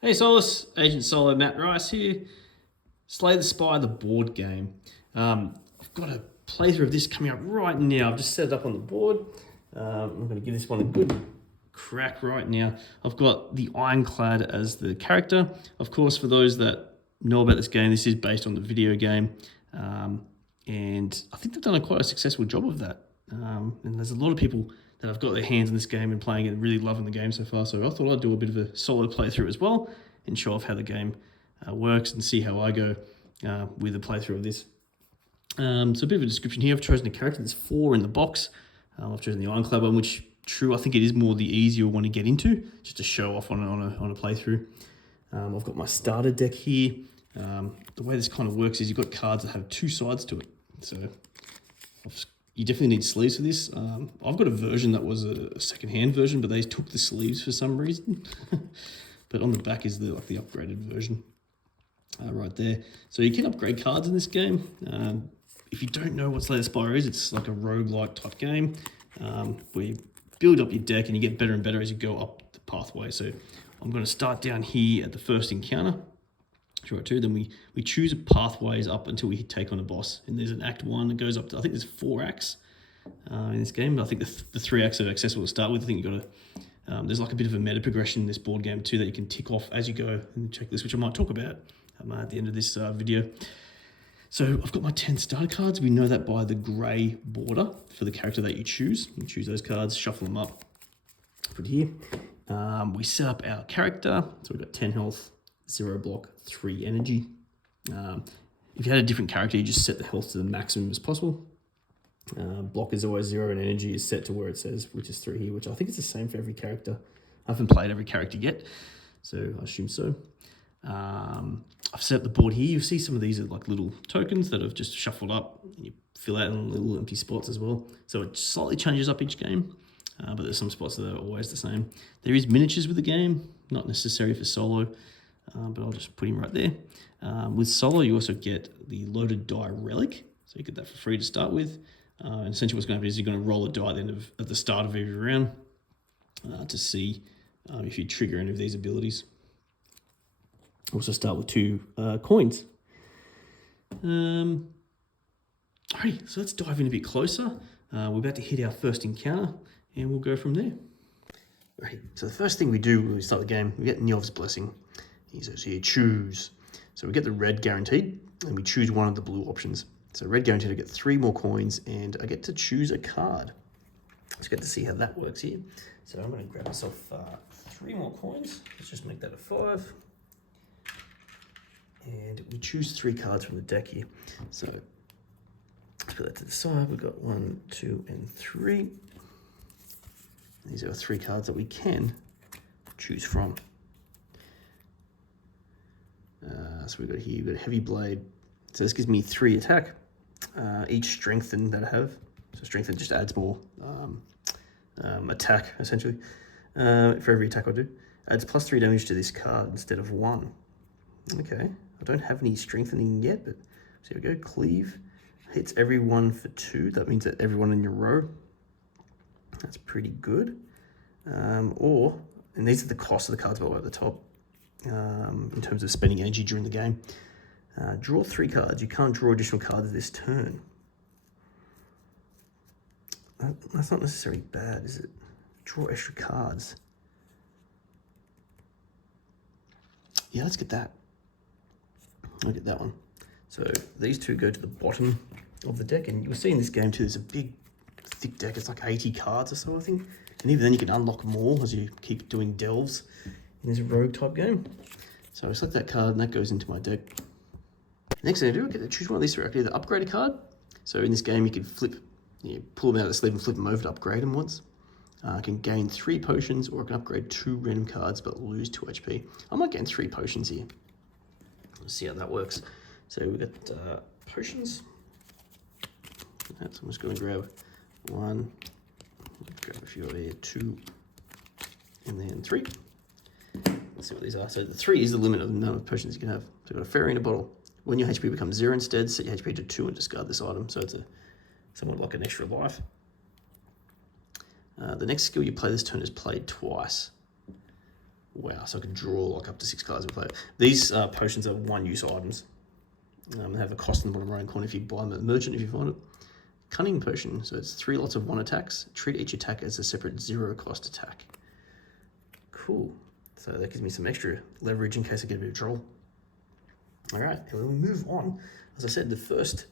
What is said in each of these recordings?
Hey Solace, Agent Solo, Matt Rice here. Slay the Spire, the board game. I've got a playthrough of this coming up right now. I've just set it up on the board. I'm going to give this one a good crack right now. I've got the Ironclad as the character. Of course, for those that know about this game, this is based on the video game. And I think they've done quite a successful job of that. And there's a lot of people that have got their hands on this game and playing it and really loving the game so far. So I thought I'd do a bit of a solo playthrough as well and show off how the game works and see how I go with a playthrough of this. So a bit of a description here. I've chosen a character. There's 4 in the box. I've chosen the Ironclad one, which true, I think it is more the easier one to get into, just to show off on a playthrough. I've got my starter deck here. The way this kind of works is you've got cards that have 2 sides to it. So you definitely need sleeves for this. I've got a version that was a second-hand version, but they took the sleeves for some reason. But on the back is the upgraded version right there. So you can upgrade cards in this game. If you don't know what Slay the Spire is, it's like a roguelike type game where you build up your deck and you get better and better as you go up the pathway. So I'm going to start down here at the first encounter. Right, too. Then we choose pathways up until we take on a boss. And there's an Act 1 that goes up to, I think there's 4 acts in this game. But I think the 3 acts are accessible to start with. I think you've got to, there's like a bit of a meta progression in this board game too that you can tick off as you go in the checklist, which I might talk about at the end of this video. So I've got my 10 starter cards. We know that by the grey border for the character that you choose. You choose those cards, shuffle them up, put it here. We set up our character. So we've got 10 health, 0 block, 3 energy. If you had a different character, you just set the health to the maximum as possible. Block is always 0 and energy is set to where it says, which is 3 here, which I think is the same for every character. I haven't played every character yet, so I assume so. I've set up the board here. You see some of these are like little tokens that have just shuffled up. And you fill out in little empty spots as well. So it slightly changes up each game, but there's some spots that are always the same. There is miniatures with the game, not necessary for solo. But I'll just put him right there. With solo, you also get the loaded die relic, so you get that for free to start with. And essentially, what's going to happen is you're going to roll a die at the start of every round to see if you trigger any of these abilities. Also, start with 2 coins. Alrighty, so let's dive in a bit closer. We're about to hit our first encounter, and we'll go from there. Right, so the first thing we do when we start the game, we get Niov's Blessing. He says here, choose. So we get the red guaranteed, and we choose one of the blue options. So red guaranteed, I get 3 more coins, and I get to choose a card. Let's get to see how that works here. So I'm going to grab myself 3 more coins. Let's just make that a 5. And we choose 3 cards from the deck here. So let's put that to the side. We've got 1, 2, and 3. These are 3 cards that we can choose from. So we've got here, we've got Heavy Blade. So this gives me 3 attack, each strengthen that I have. So strengthen just adds more attack, essentially, for every attack I do. Adds +3 damage to this card instead of 1. Okay, I don't have any strengthening yet, but so here we go, Cleave. Hits everyone for 2. That means that everyone in your row. That's pretty good. And these are the cost of the cards all at the top. In terms of spending energy during the game. Draw 3 cards. You can't draw additional cards this turn. That's not necessarily bad, is it? Draw extra cards. Yeah, let's get that. I'll get that one. So these 2 go to the bottom of the deck, and you'll see in this game too, there's a big, thick deck. It's like 80 cards or so, I think. And even then you can unlock more as you keep doing delves in this rogue type game. So I select that card and that goes into my deck. Next thing I do, I get to choose one of these 3. I can either upgrade a card. So in this game you can pull them out of the sleeve and flip them over to upgrade them once. I can gain 3 potions, or I can upgrade 2 random cards but lose 2 HP. I might gain 3 potions here. Let's see how that works. So we've got potions. So I'm just going to grab 1, grab a few over here, 2, and then 3. Let's see what these are. So the 3 is the limit of the number of potions you can have. So you've got a fairy in a bottle. When your HP becomes 0 instead, set your HP to 2 and discard this item. So it's somewhat like an extra life. The next skill you play this turn is played twice. Wow, so I can draw like up to 6 cards and play it. These potions are 1-use items. They have a cost in the bottom right corner if you buy them at the merchant, if you find it. Cunning potion, so it's 3 lots of 1 attacks. Treat each attack as a separate 0 cost attack. Cool. So that gives me some extra leverage in case I get a bit of trouble. All right, and when we move on, as I said, the first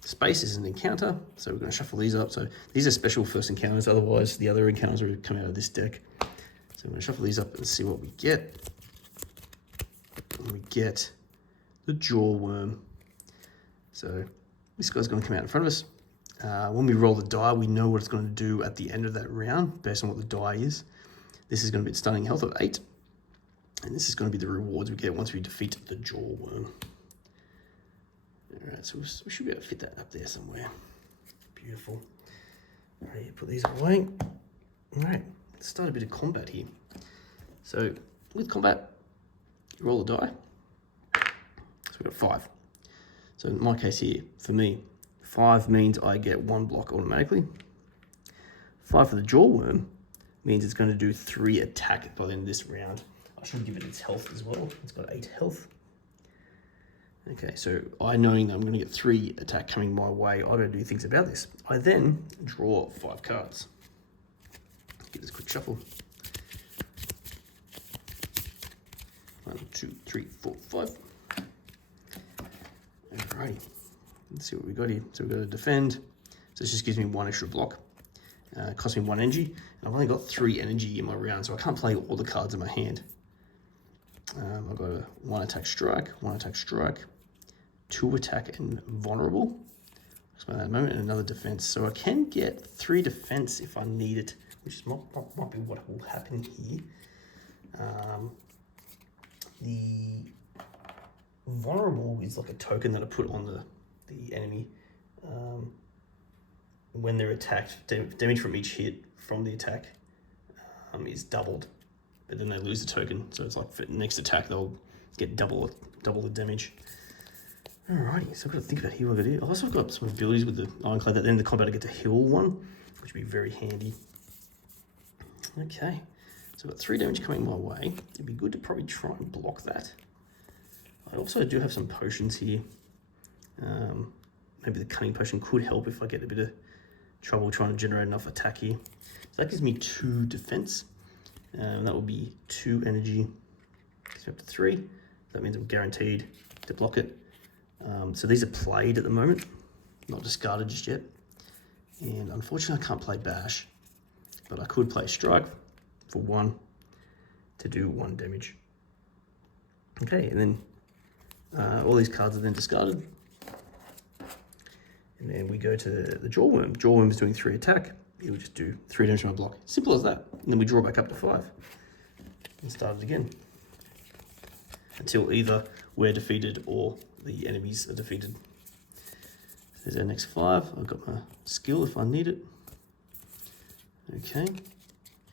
space is an encounter, so we're going to shuffle these up. So these are special first encounters, otherwise the other encounters are coming out of this deck. So I'm going to shuffle these up and see what we get. And we get the Jaw Worm. So this guy's going to come out in front of us. When we roll the die, we know what it's going to do at the end of that round based on what the die is. This is going to be stunning health of 8. And this is going to be the rewards we get once we defeat the Jaw Worm. Alright, so we should be able to fit that up there somewhere. Beautiful. Alright, put these away. Alright, let's start a bit of combat here. So, with combat, you roll a die. So we've got 5. So in my case here, for me, 5 means I get 1 block automatically. 5 for the Jaw Worm means it's going to do 3 attack by the end of this round. I should give it its health as well. It's got 8 health. Okay, so I knowing that I'm going to get 3 attack coming my way, I got to do things about this. I then draw 5 cards. Give this a quick shuffle. 1, 2, 3, 4, 5. Alrighty, let's see what we got here. So we've got to defend. So this just gives me 1 extra block. Costs me 1 energy. And I've only got 3 energy in my round, so I can't play all the cards in my hand. I've got a 1 attack strike, 1 attack strike, 2 attack and vulnerable. Explain that in a moment, and another defense. So I can get 3 defense if I need it, which might be what will happen here. The vulnerable is like a token that I put on the enemy. When they're attacked, damage from each hit from the attack is doubled. But then they lose the token, so it's like for the next attack they'll get double the damage. Alrighty, so I've got to think about here what I do. I've also got some abilities with the Ironclad that then the combat I get to heal 1, which would be very handy. Okay, so I've got 3 damage coming my way. It'd be good to probably try and block that. I also do have some potions here. Maybe the Cunning Potion could help if I get a bit of trouble trying to generate enough attack here. So that gives me 2 defense. That will be 2 energy, so up to 3. That means I'm guaranteed to block it. So these are played at the moment, not discarded just yet. And unfortunately I can't play Bash, but I could play Strike for 1 to do 1 damage. Okay, and then all these cards are then discarded. And then we go to the Jaw Worm. Jaw Worm is doing 3 attack. It would just do 3 damage to my block. Simple as that. And then we draw back up to 5. And start it again. Until either we're defeated or the enemies are defeated. There's our next 5. I've got my skill if I need it. Okay.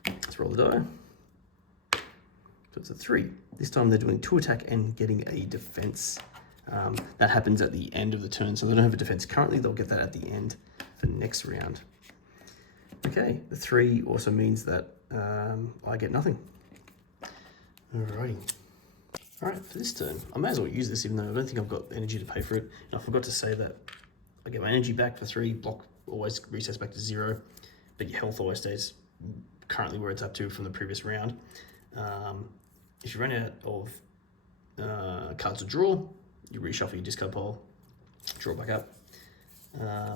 Let's roll the die. So it's a 3. This time they're doing 2 attack and getting a defense. That happens at the end of the turn, so they don't have a defense currently. They'll get that at the end for next round. Okay, the 3 also means that I get nothing. Alrighty. Alright, for this turn, I may as well use this even though I don't think I've got energy to pay for it. And I forgot to say that I get my energy back for 3, block always resets back to 0, but your health always stays currently where it's up to from the previous round. If you run out of cards to draw, you reshuffle your discard pile, draw back up. I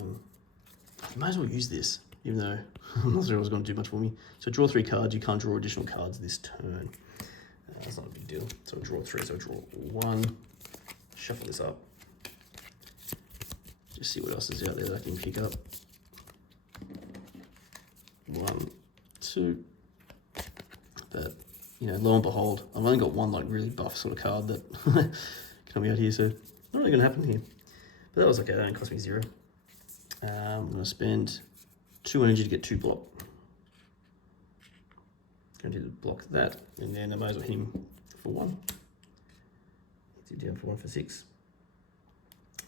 might as well use this, even though I'm not sure it was going to do much for me. So draw 3 cards, you can't draw additional cards this turn. That's not a big deal. So I'll draw 3, so I'll draw 1, shuffle this up. Just see what else is out there that I can pick up. 1, 2. But, you know, lo and behold, I've only got 1 like really buff sort of card that coming out here, so not really going to happen here. But that was okay, that only cost me 0. I'm going to spend 2 energy to get 2 block. Going to block that, and then I might as well hit him for 1. Hits him down for 1 for 6.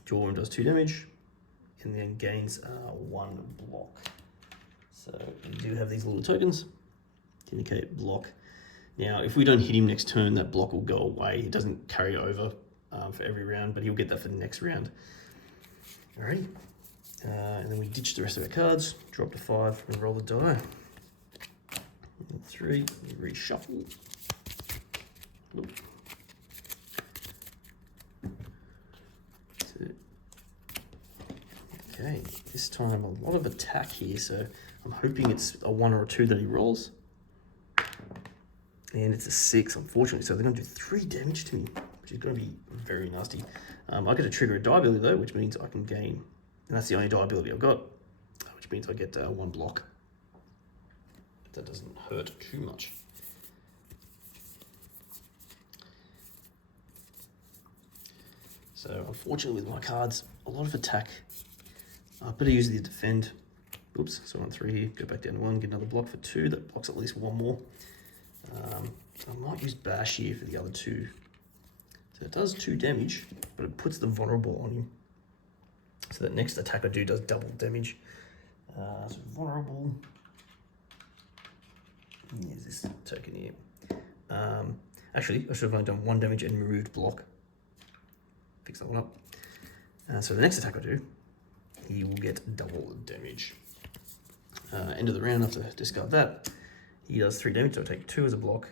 Jaw Worm does 2 damage, and then gains 1 block. So you do have these little tokens to indicate block. Now, if we don't hit him next turn, that block will go away. It doesn't carry over for every round, but he'll get that for the next round. Alrighty. And then we ditch the rest of our cards, drop to 5, and roll the die. And 3, reshuffle. Oop. 2. Okay, this time a lot of attack here, so I'm hoping it's a 1 or a 2 that he rolls. And it's a 6, unfortunately, so they're going to do 3 damage to me, which is going to be very nasty. I get to trigger a die ability though, which means I can gain, and that's the only die ability I've got, which means I get 1 block. That doesn't hurt too much. So unfortunately with my cards, a lot of attack. Better use the defend. Oops, so on 3 here, go back down to 1, get another block for 2. That blocks at least 1 more. I might use bash here for the other 2. So it does 2 damage, but it puts the vulnerable on him. So that next attack I do does double damage. So vulnerable. Here's this token here. Actually, I should have only done 1 damage and removed block. Fix that one up. So the next attack I do, he will get double damage. End of the round, after discard that, he does 3 damage, so I take 2 as a block,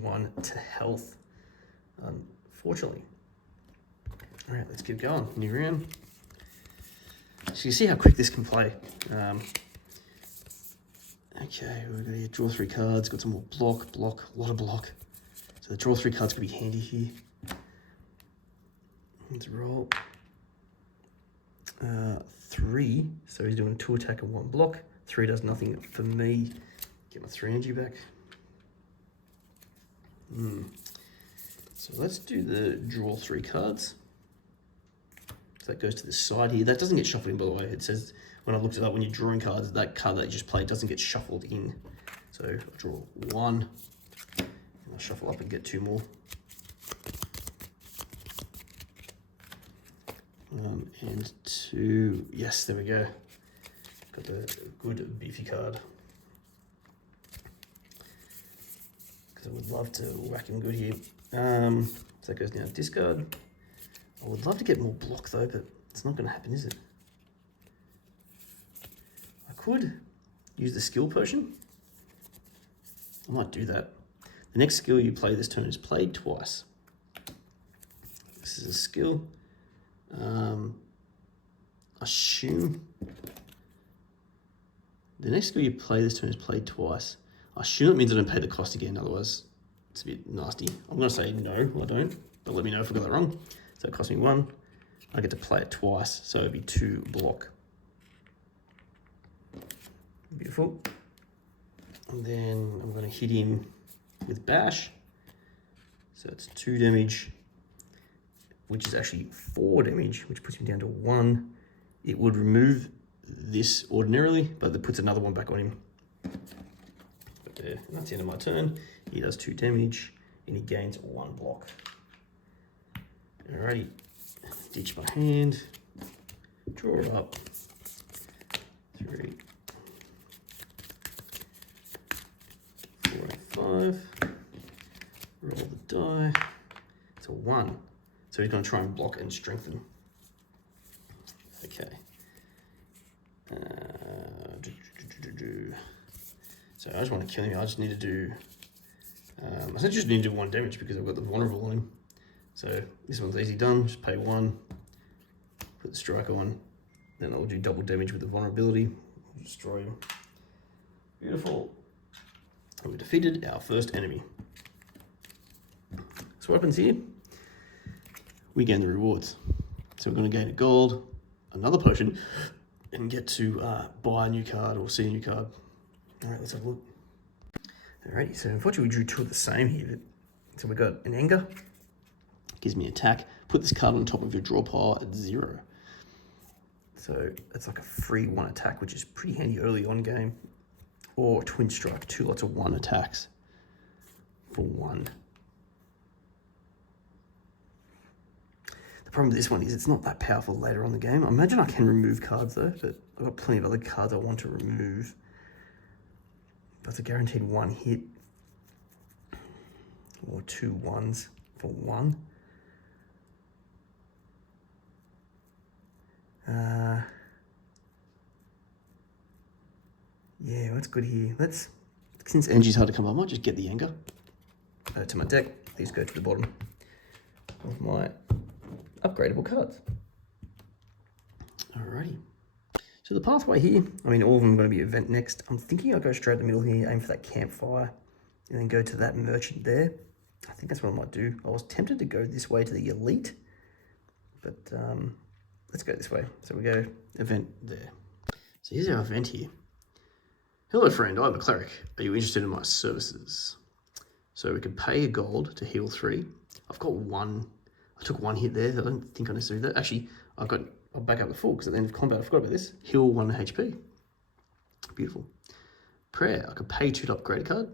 1 to health, unfortunately. All right, let's keep going. New round. So you see how quick this can play. Okay, we're going to draw 3 cards, got some more block, a lot of block. So the draw 3 cards could be handy here. Let's roll. 3, so he's doing 2 attack and 1 block. 3 does nothing for me. Get my 3 energy back. So let's do the draw 3 cards. So that goes to the side here. That doesn't get shuffled in, by the way. It says, when I looked it up, when you're drawing cards, that card that you just played doesn't get shuffled in. So I'll draw 1, and I'll shuffle up and get 2 more. And 2, yes, there we go. Got the good beefy card. Because I would love to whack him good here. So that goes down to discard. I would love to get more block though, but it's not going to happen, is it? I could use the skill potion. I might do that. The next skill you play this turn is played twice. This is a skill. Assume. The next skill you play this turn is played twice. I assume it means I don't pay the cost again, otherwise it's a bit nasty. I'm going to say no, I don't, but let me know if I got that wrong. So it cost me 1. I get to play it twice, so it'd be 2 block. Beautiful. And then I'm going to hit him with bash. So it's 2 damage, which is actually 4 damage, which puts him down to 1. It would remove this ordinarily, but that puts another one back on him. But there, and that's the end of my turn. He does 2 damage, and he gains 1 block. Alrighty, ditch my hand, draw it up. 3, 4, and 5. Roll the die. It's a 1. So he's going to try and block and strengthen. Okay. So I just want to kill him. I just need to do... I just need to do 1 damage because I've got the vulnerable on him. So this one's easy done. Just pay 1. Put the strike on. Then I'll do double damage with the vulnerability. Destroy him. Beautiful. And we defeated our first enemy. So what happens here? We gain the rewards. So we're going to gain a gold, another potion, and get to buy a new card or see a new card. All right, let's have a look. Alrighty, so unfortunately we drew 2 of the same here. So we got an anger, gives me attack. Put this card on top of your draw pile at 0. So that's like a free 1 attack, which is pretty handy early on game. Or twin strike, 2 lots of 1 attacks for 1. The problem with this one is it's not that powerful later on in the game. I imagine I can remove cards though, but I've got plenty of other cards I want to remove. That's a guaranteed 1 hit. or 2 1s for 1. Yeah, what's good here? Since energy's hard to come by, I might just get the anger to my deck. These go to the bottom of my upgradable cards. Alrighty. So the pathway here, I mean, all of them are going to be event next. I'm thinking I'll go straight in the middle here, aim for that campfire, and then go to that merchant there. I think that's what I might do. I was tempted to go this way to the elite, but let's go this way. So we go event there. So here's our event here. Hello friend, I'm a cleric. Are you interested in my services? So we can pay a gold to heal 3. I've got 1. I took 1 hit there. I don't think I necessarily do that. Actually, I'll back up the full because at the end of combat, I forgot about this. Heal 1 HP. Beautiful. Prayer, I could pay 2 to upgrade a card.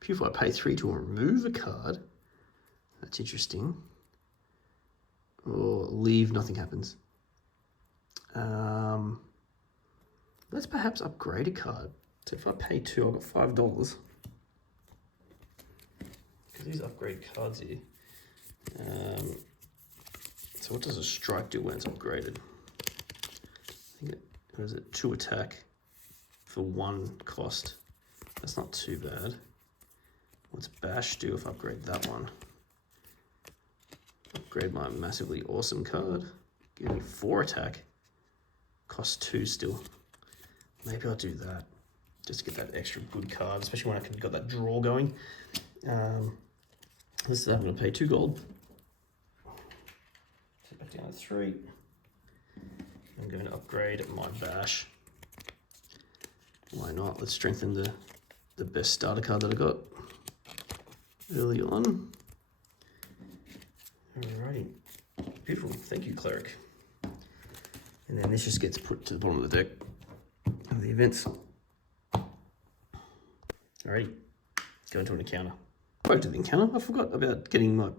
Purify, pay 3 to remove a card. That's interesting. Or leave, nothing happens. Let's perhaps upgrade a card. So if I pay 2, I've got $5. Because these upgrade cards here. So what does a strike do when it's upgraded? I think what is it? 2 attack for 1 cost. That's not too bad. What's bash do if I upgrade that one? Upgrade my massively awesome card. Give me 4 attack. Costs 2 still. Maybe I'll do that. Just to get that extra good card, especially when I can got that draw going. This is I'm going to pay 2 gold. Sit back down to 3. I'm going to upgrade my bash. Why not? Let's strengthen the best starter card that I got early on. Alrighty, beautiful. Thank you, cleric. And then this just gets put to the bottom of the deck of the events. Alrighty, go into an encounter. Back to the encounter. I forgot about getting my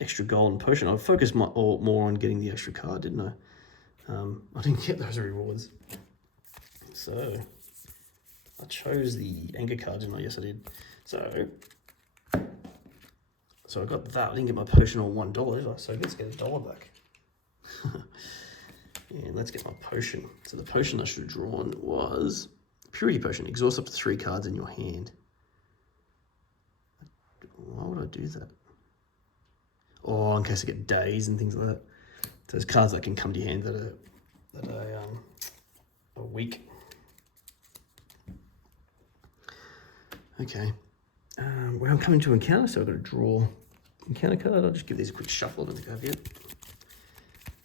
extra gold and potion. I focused more on getting the extra card, didn't I? I didn't get those rewards. So I chose the anger card, didn't I? Yes, I did. So I got that. I didn't get my potion or $1, so let's get $1 back. And let's get my potion. So the potion I should have drawn was Purity Potion. Exhaust up to 3 cards in your hand. Why would I do that? Oh, in case I get days and things like that. So there's cards that can come to your hand that are weak. Okay. Well, I'm coming to encounter, so I've got to draw encounter card. I'll just give these a quick shuffle. I don't think I have yet.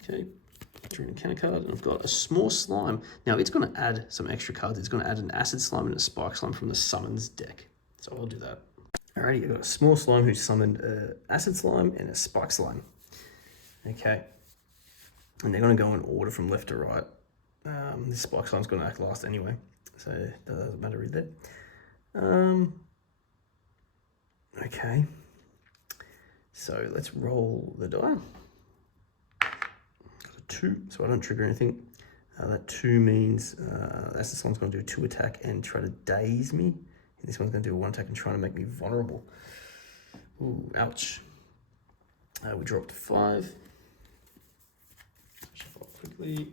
Okay. Draw an encounter card, and I've got a small slime. Now, it's going to add some extra cards. It's going to add an acid slime and a spike slime from the summons deck. So I'll do that. Alrighty, I've got a small slime who summoned an acid slime and a spike slime. Okay. And they're going to go in order from left to right. This spike slime's going to act last anyway, so that doesn't matter really there. Okay. So let's roll the die. Got a 2, so I don't trigger anything. That 2 means acid slime's going to do a 2 attack and try to daze me. And this one's going to do a 1 attack and try to make me vulnerable. Ooh, ouch. We dropped 5. Shuffle quickly.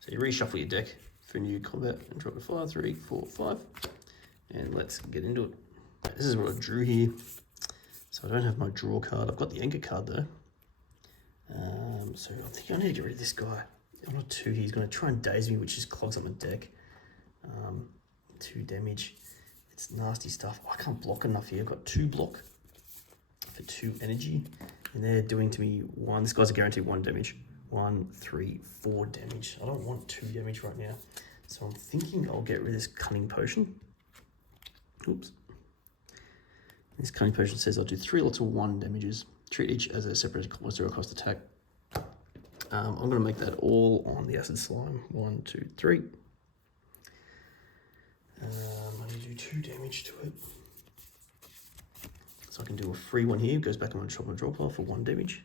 So you reshuffle your deck for new combat and drop a 5, 3, 4, 5. And let's get into it. This is what I drew here. So I don't have my draw card. I've got the anchor card though. So I think I need to get rid of this guy. I'm not 2 here. He's going to try and daze me, which just clogs up my deck. 2 damage. It's nasty stuff. Oh, I can't block enough here. I've got 2 block for 2 energy. And they're doing to me 1. This guy's a guaranteed 1 damage. 1, 3, 4 damage. I don't want 2 damage right now. So I'm thinking I'll get rid of this cunning potion. Oops. This cunning potion says I'll do 3 lots of 1 damages. Treat each as a separate zero cost attack. I'm going to make that all on the acid slime. 1, 2, 3. I need to do 2 damage to it. So I can do a free one here. Goes back on my chop and draw pile for 1 damage.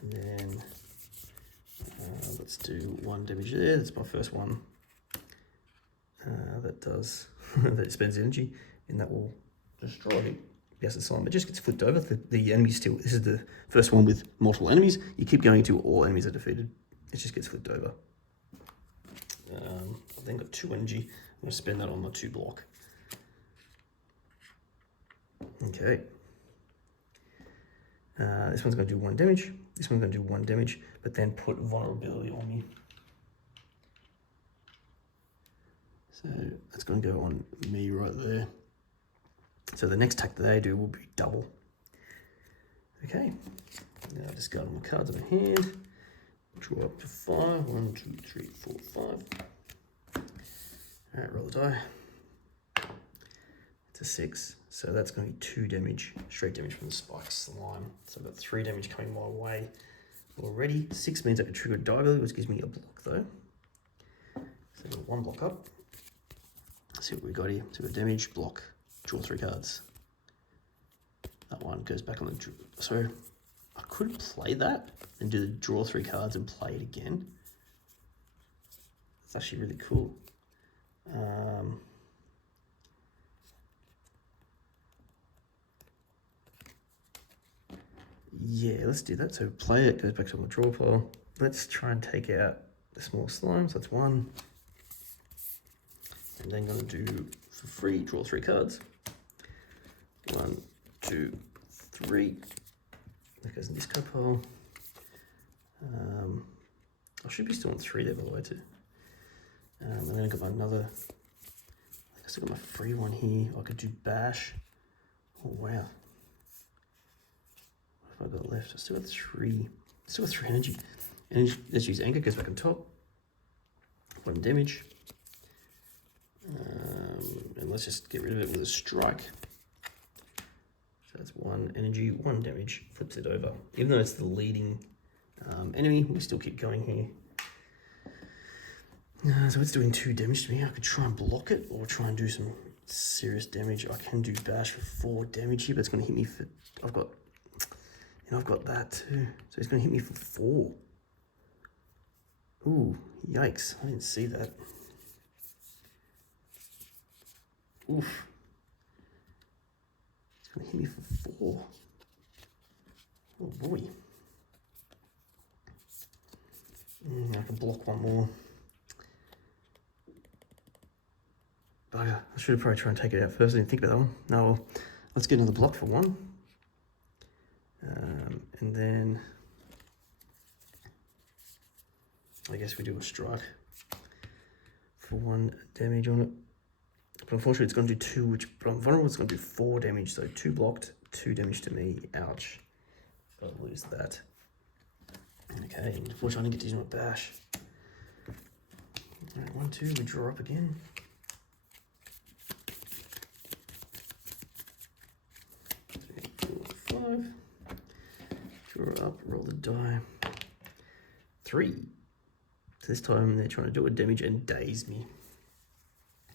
And then let's do 1 damage there. That's my first one. That does that spends energy, and that will destroy. Yes, it's slime. It just gets flipped over. The enemy still. This is the first one with multiple enemies. You keep going until all enemies are defeated. It just gets flipped over. I've then got 2 energy. I'm going to spend that on my 2 block. Okay. This one's going to do 1 damage. This one's going to do 1 damage, but then put vulnerability on me. So that's going to go on me right there. So the next attack that they do will be double. Okay. Now I discard all my cards in my hand. Draw up to 5. 1, 2, 3, 4, 5. Alright, roll the die. It's a 6. So that's going to be 2 damage, straight damage from the spike slime. So I've got 3 damage coming my way already. 6 means I can trigger a die ability, which gives me a block though. So I've got 1 block up. Let's see what we got here. So we've got damage, block, draw 3 cards. That one goes back on the draw. So I could play that and do the draw 3 cards and play it again. It's actually really cool. Yeah, let's do that. So play it, goes back to my draw pile. Let's try and take out the small slime. So that's 1. And then going to do for free, draw 3 cards. 1, 2, 3. That goes in this discard pile. I should be still on 3 there by the way too. And then I've got another, I think I still got my free one here. I could do bash. Oh wow. What have I got left? I still got 3. Still got 3 energy. And let's use anger, goes back on top. 1 damage. And let's just get rid of it with a strike. So that's 1 energy, 1 damage, flips it over. Even though it's the leading enemy, we still keep going here. So it's doing 2 damage to me. I could try and block it or try and do some serious damage. I can do bash for 4 damage here, but it's going to hit me for, I've got that too. So it's going to hit me for 4. Ooh, yikes, I didn't see that. Oof. It's going to hit me for 4. Oh boy. I can block 1 more. Bugger. I should have probably tried and take it out first. I didn't think about that one. No, well, let's get another block for 1. And then I guess we do a strike for 1 damage on it. But unfortunately it's going to do 2, which, but I'm vulnerable, it's going to do 4 damage. So 2 blocked, 2 damage to me. Ouch. I'll lose that. Okay, unfortunately I didn't get to use my bash. Alright, 1, 2, we draw up again. Draw up, roll the die. 3. So this time they're trying to do a damage and daze me,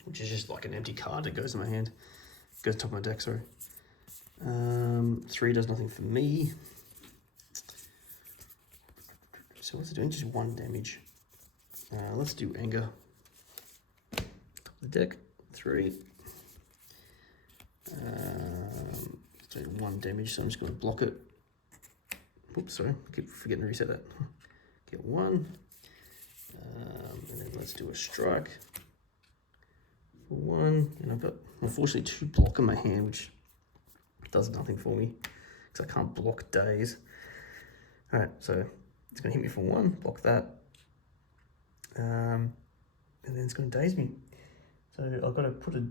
which is just like an empty card that goes in my hand. Goes top of my deck, sorry. 3 does nothing for me. So what's it doing? Just 1 damage. Let's do anger. Top of the deck, 3. So 1 damage, so I'm just going to block it. Oops, sorry, I keep forgetting to reset that. Get 1. And then let's do a strike for 1. And I've got, unfortunately, 2 block in my hand, which does nothing for me because I can't block daze. All right, so it's going to hit me for 1, block that. And then it's going to daze me. So I've got to put a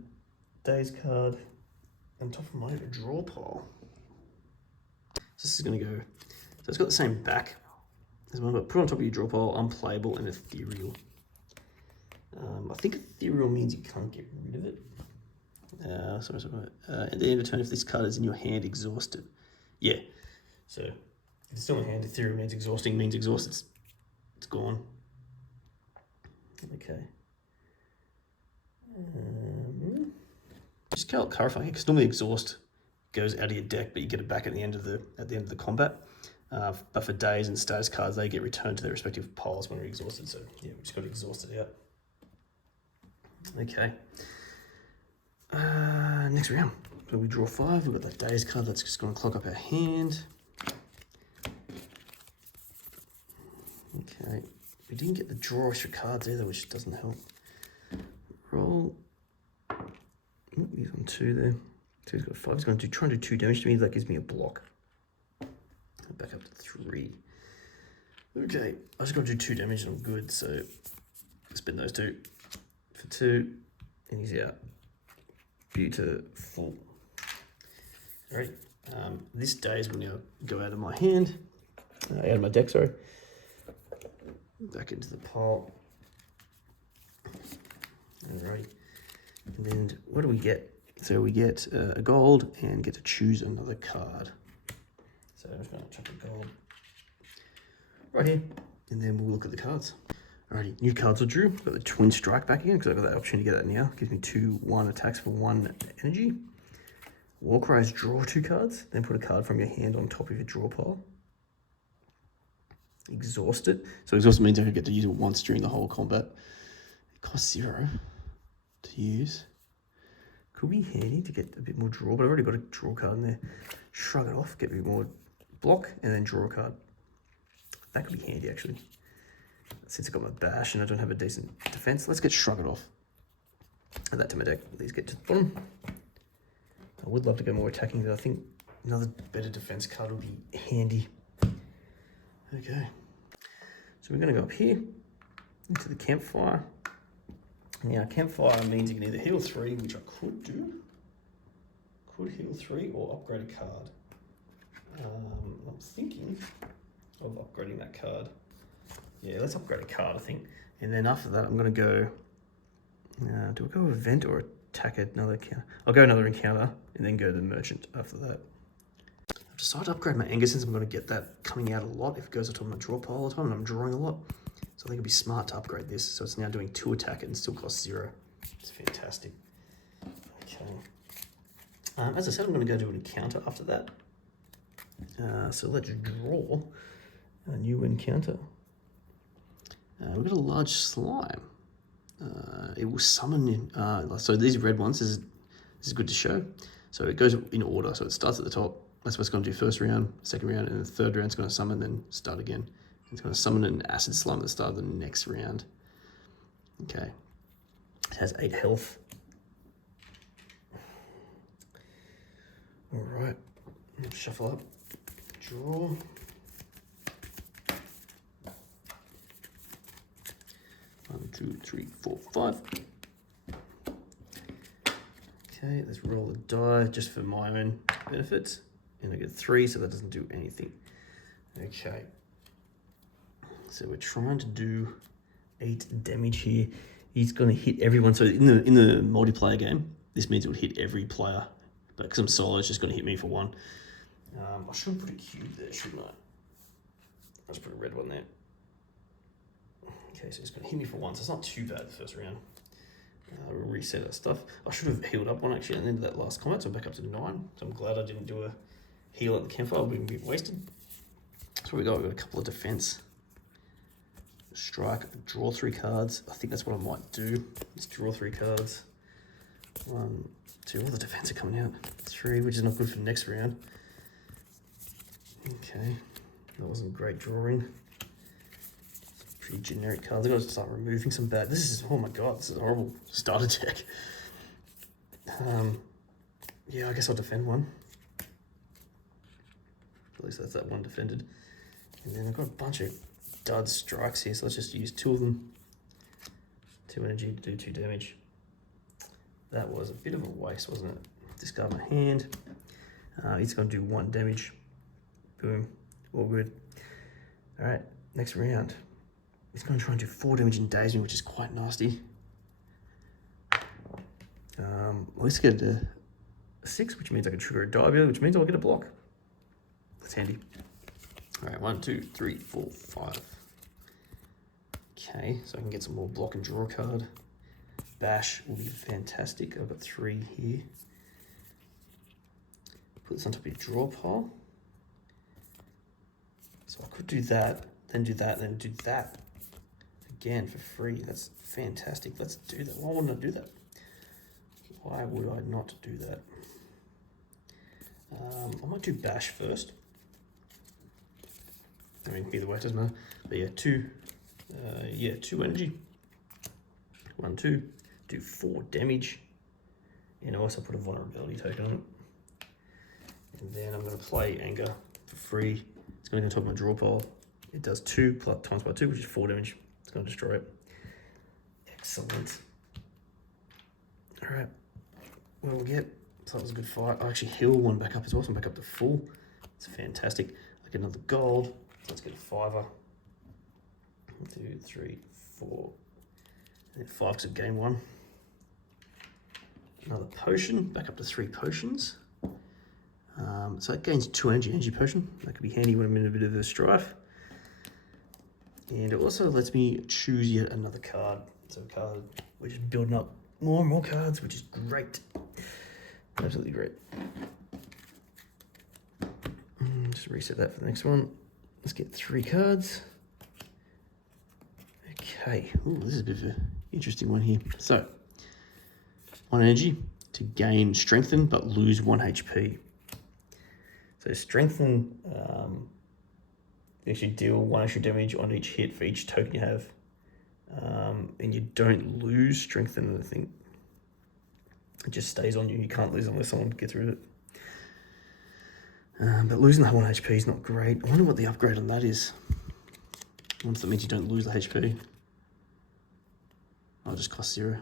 daze card on top of my draw pile. So this is going to go, so it's got the same back as one, but put on top of your draw pile, unplayable and ethereal. I think ethereal means you can't get rid of it. At the end of turn, if this card is in your hand, exhaust it. Yeah, so if it's still in hand, ethereal means exhausting, means exhaust, it's gone. Okay. Just clarifying, because normally exhaust goes out of your deck, but you get it back at the end of the combat. But for days and status cards, they get returned to their respective piles when they're exhausted. So yeah, we just got to exhaust it out. Okay. Next round. So we draw 5. We've got that days card that's just going to clog up our hand. Okay, we didn't get the draw extra cards either, which doesn't help. Roll. Oh, he's on 2 there. So he's got 5. He's going to try and do 2 damage to me. That gives me a block. Back up to 3. Okay, I just got to do 2 damage and I'm good. So spend those 2 for 2, and he's out. Beautiful. All right. This days will now go out of my hand, out of my deck. Sorry. Back into the pile. Alrighty. And then what do we get? So we get a gold and get to choose another card. So I'm just going to chuck a gold right here, and then we'll look at the cards. Alrighty, new cards are drew. Got the twin strike back again because I've got that option to get that now. Gives me 2/1 attacks for 1 energy. Warcries, draw 2 cards, then put a card from your hand on top of your draw pile. Exhausted. So exhausted means I get to use it once during the whole combat. It costs 0 to use. Could be handy to get a bit more draw, but I've already got a draw card in there. Shrug it off, get a bit more block, and then draw a card. That could be handy actually. Since I got my bash and I don't have a decent defense, let's get shrug it off. Add that to my deck. These get to the bottom. I would love to go more attacking, but I think another better defense card would be handy. Okay, so we're going to go up here into the campfire. Now, campfire means you can either heal 3, which I could do. Could heal 3 or upgrade a card. I'm thinking of upgrading that card. Yeah, let's upgrade a card, I think. And then after that, I'm going to go... do I go event or attack another encounter? I'll go another encounter and then go the merchant after that. I've decided to upgrade my anger since I'm going to get that coming out a lot if it goes on my draw pile all the time and I'm drawing a lot. So I think it'd be smart to upgrade this. So it's now doing 2 attack and still costs 0. It's fantastic. Okay. As I said, I'm going to go do an encounter after that. So let's draw a new encounter. We've got a large slime. It will summon in, so these red ones, this is good to show. So it goes in order. So it starts at the top. That's what it's going to do first round, second round, and the third round it's going to summon, then start again. It's going to summon an acid slime at the start of the next round. Okay. It has 8 health. All right. Shuffle up. Draw. One, 2, 3, 4, 5. Okay, let's roll the die just for my own benefit. And I get 3, so that doesn't do anything. Okay. So we're trying to do 8 damage here. He's going to hit everyone. So in the multiplayer game, this means it would hit every player. But because I'm solo, it's just going to hit me for 1. I should put a cube there, shouldn't I? I'll just put a red one there. Okay, so it's going to hit me for 1, so it's not too bad the first round. We'll reset our stuff. I should have healed up 1 actually at the end of that last combat, so I'm back up to 9. So I'm glad I didn't do a heal at the campfire. It would have been wasted. So we've got a couple of defense. Strike, draw 3 cards. I think that's what I might do. Just draw 3 cards. 1, 2, all the defense are coming out. 3, which is not good for the next round. Okay, that wasn't great drawing. Pretty generic cards. I've got to start removing some bad. This is, oh my god, this is a horrible starter deck. Yeah, I guess I'll defend 1. At least that's that 1 defended. And then I've got a bunch of dud strikes here, so let's just use 2 of them. 2 energy to do 2 damage. That was a bit of a waste, wasn't it? Discard my hand. He's going to do 1 damage. Boom. All good. All right, next round. He's going to try and do 4 damage and daze me, which is quite nasty. Let's get a 6, which means I can trigger a die, which means I'll get a block. That's handy. All right, 1, 2, 3, 4, 5. Okay, so I can get some more block and draw card. Bash will be fantastic. I've got 3 here. Put this on top of your draw pile. So I could do that, then do that, then do that. Again, for free. That's fantastic. Let's do that. Why wouldn't I do that? Why would I not do that? I might do bash first. I mean, either way, it doesn't matter. But yeah, 2 energy. 1, 2, do 4 damage. And I also put a vulnerability token on it. And then I'm going to play Anger for free. It's going to go on top of my draw pile. It does 2 times by 2, which is 4 damage. It's going to destroy it. Excellent. All right. What do we get? So that was a good fight. I actually heal 1 back up as well, so I'm back up to full. It's fantastic. I get another gold. So let's get a 5er. 1, 2, 3, 4. And 5 because of game 1. Another potion, back up to 3 potions. So that gains 2 energy potion. That could be handy when I'm in a bit of a strife. And it also lets me choose yet another card. So we're just building up more and more cards, which is great. Absolutely great. Just reset that for the next one. Let's get 3 cards. Okay, ooh, this is a bit of an interesting one here. So, 1 energy to gain strengthen but lose 1 HP. So strengthen, you actually deal 1 extra damage on each hit for each token you have. And you don't lose strengthen, I think. It just stays on you. You can't lose unless someone gets rid of it. But losing that 1 HP is not great. I wonder what the upgrade on that is. Once that means you don't lose the HP. I'll just cost 0.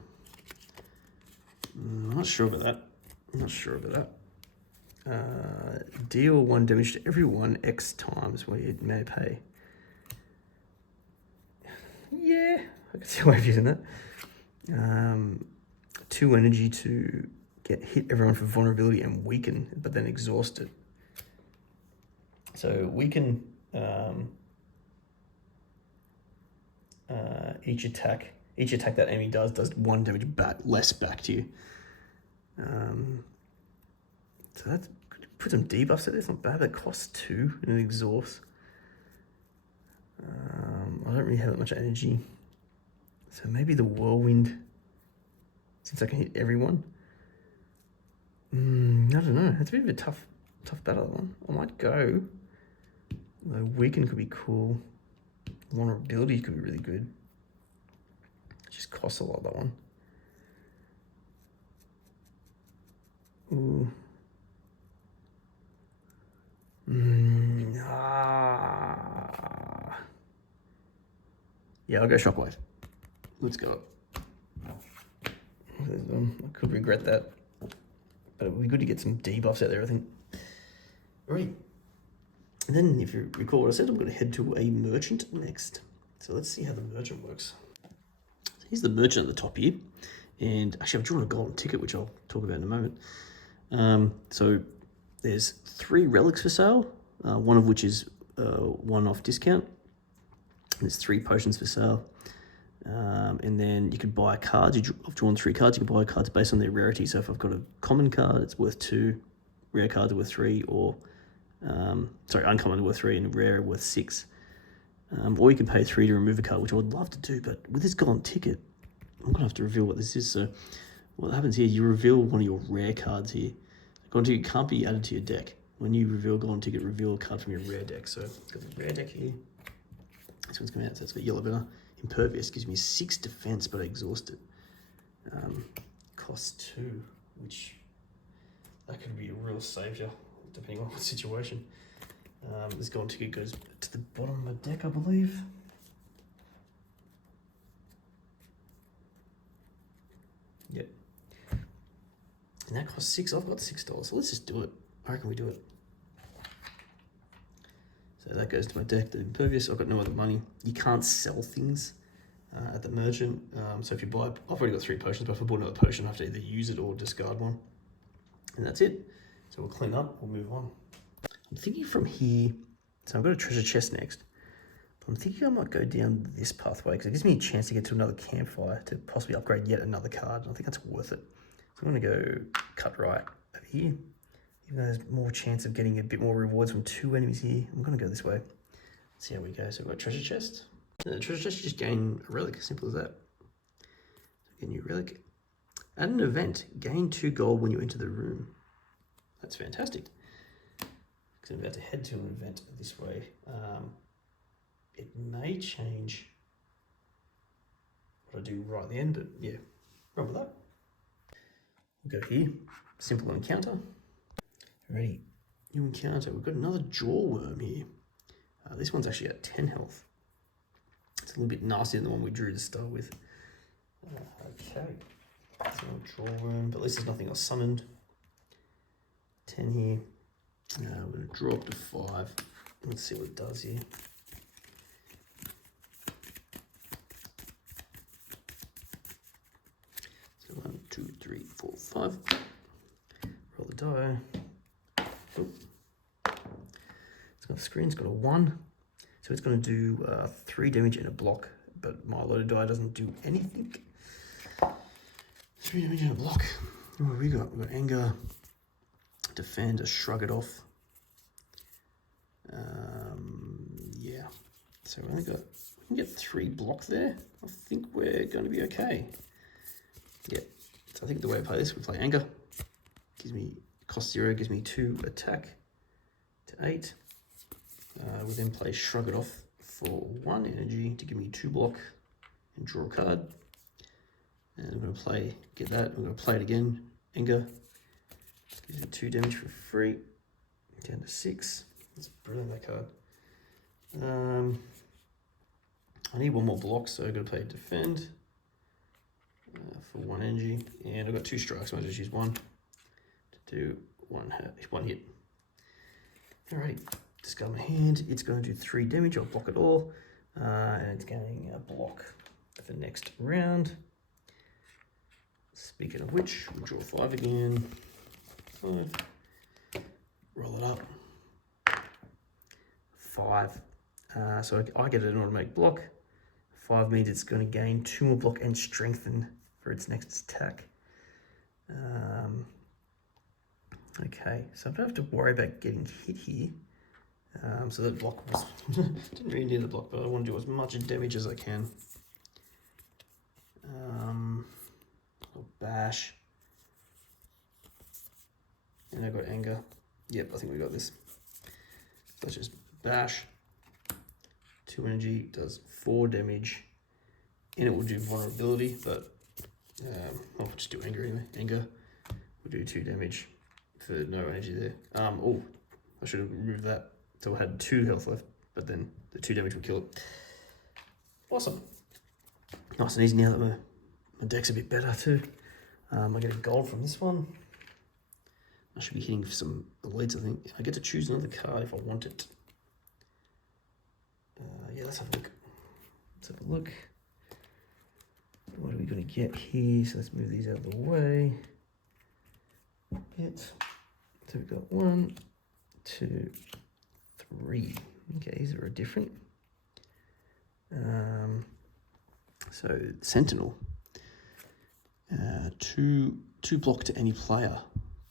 I'm not sure about that. Deal 1 damage to everyone X times what you may pay. Yeah, I can see why you're using that. 2 energy to hit everyone for vulnerability and weaken, but then exhaust it. So weaken each attack that enemy does 1 damage less back to you. So that put some debuffs at it. It's not bad. That costs 2 and it exhausts. I don't really have that much energy. So maybe the whirlwind, since I can hit everyone. I don't know. It's a bit of a tough battle, that one. I might go. The weaken could be cool. Vulnerability could be really good. It just costs a lot, that one. Ooh. Yeah, I'll go Shockwave. Let's go. I could regret that, but it would be good to get some debuffs out there, I think. Alright. And then, if you recall what I said, I'm going to head to a merchant next. So let's see how the merchant works. So here's the merchant at the top here. And actually, I've drawn a golden ticket, which I'll talk about in a moment. So there's 3 relics for sale, one of which is 1 off discount. There's 3 potions for sale. And then you could buy cards. I've drawn 3 cards. You can buy cards based on their rarity. So if I've got a common card, it's worth 2. Rare cards are worth 3, or uncommon worth 3 and rare worth 6. Or you can pay 3 to remove a card, which I would love to do, but with this golden ticket, I'm gonna have to reveal what this is. So what happens here, you reveal one of your rare cards here. Golden ticket can't be added to your deck. When you reveal golden ticket, reveal a card from your rare deck. So I've got the rare deck here. This one's coming out, so it's got yellow banner. Impervious gives me 6 defense, but I exhaust it. Costs 2, which that could be a real savior, depending on what situation. This golden ticket goes to the bottom of my deck, I believe. Yep. And that costs 6. I've got $6, so let's just do it. I reckon we do it. So that goes to my deck, the impervious. I've got no other money. You can't sell things at the merchant. So if you buy, I've already got 3 potions, but if I bought another potion, I have to either use it or discard one. And that's it. So we'll clean up, we'll move on. I'm thinking from here, so I've got a treasure chest next. But I'm thinking I might go down this pathway because it gives me a chance to get to another campfire to possibly upgrade yet another card. And I think that's worth it. So I'm gonna go cut right over here. Even though there's more chance of getting a bit more rewards from 2 enemies here, I'm gonna go this way. Let's see how we go. So we've got treasure chest. The treasure chest, you just gain a relic, simple as that. So get a new relic. At an event, gain 2 gold when you enter the room. That's fantastic. because I'm about to head to an event this way. It may change what I do right at the end, but yeah, run with that. We'll go here, simple encounter. Ready, new encounter. We've got another jawworm here. This one's actually at 10 health. It's a little bit nastier than the one we drew to start with. Okay, it's not a jawworm, but at least there's nothing else summoned. 10 here. We're going to draw up to 5. Let's see what it does here. So 1, 2, 3, 4, 5. Roll the die. Oh. It's got a screen, it's got a 1. So it's going to do 3 damage and a block, but my loaded die doesn't do anything. 3 damage and a block. What have we got? We've got anger, defend, shrug it off. Yeah. So we can get 3 block there. I think we're going to be okay. Yeah. So I think the way I play this, we play anger. Gives me cost 0, gives me 2 attack to 8. We then play shrug it off for 1 energy to give me 2 block and draw a card. And I'm going to get that. I'm going to play it again. Anger. Gives me 2 damage for free. Down to 6. That's brilliant, that card. I need 1 more block, so I'm going to play defend for 1 energy. And I've got 2 strikes. I might just use 1 to do 1 hit. Alright, discard my hand. It's going to do 3 damage. I'll block it all. And it's getting a block for the next round. Speaking of which, we'll draw 5 again. 5. Roll it up. 5. So I get an automatic block. 5 means it's going to gain 2 more block and strengthen for its next attack. Okay, so I don't have to worry about getting hit here. So that block was didn't really need the block, but I want to do as much damage as I can. I'll bash. And I got anger. Yep, I think we got this. So let's just bash. 2 energy does 4 damage. And it will do vulnerability, but I'll just do anger anyway. Anger will do 2 damage for no energy there. Oh, I should have removed that. So I had 2 health left, but then the 2 damage will kill it. Awesome. Nice and easy now that my deck's a bit better too. I get a gold from this one. I should be hitting for some elites, I think. I get to choose another card if I want it. Yeah, let's have a look. What are we going to get here? So let's move these out of the way. So we've got 1, 2, 3. Okay, these are different. So Sentinel. 2 block to any player.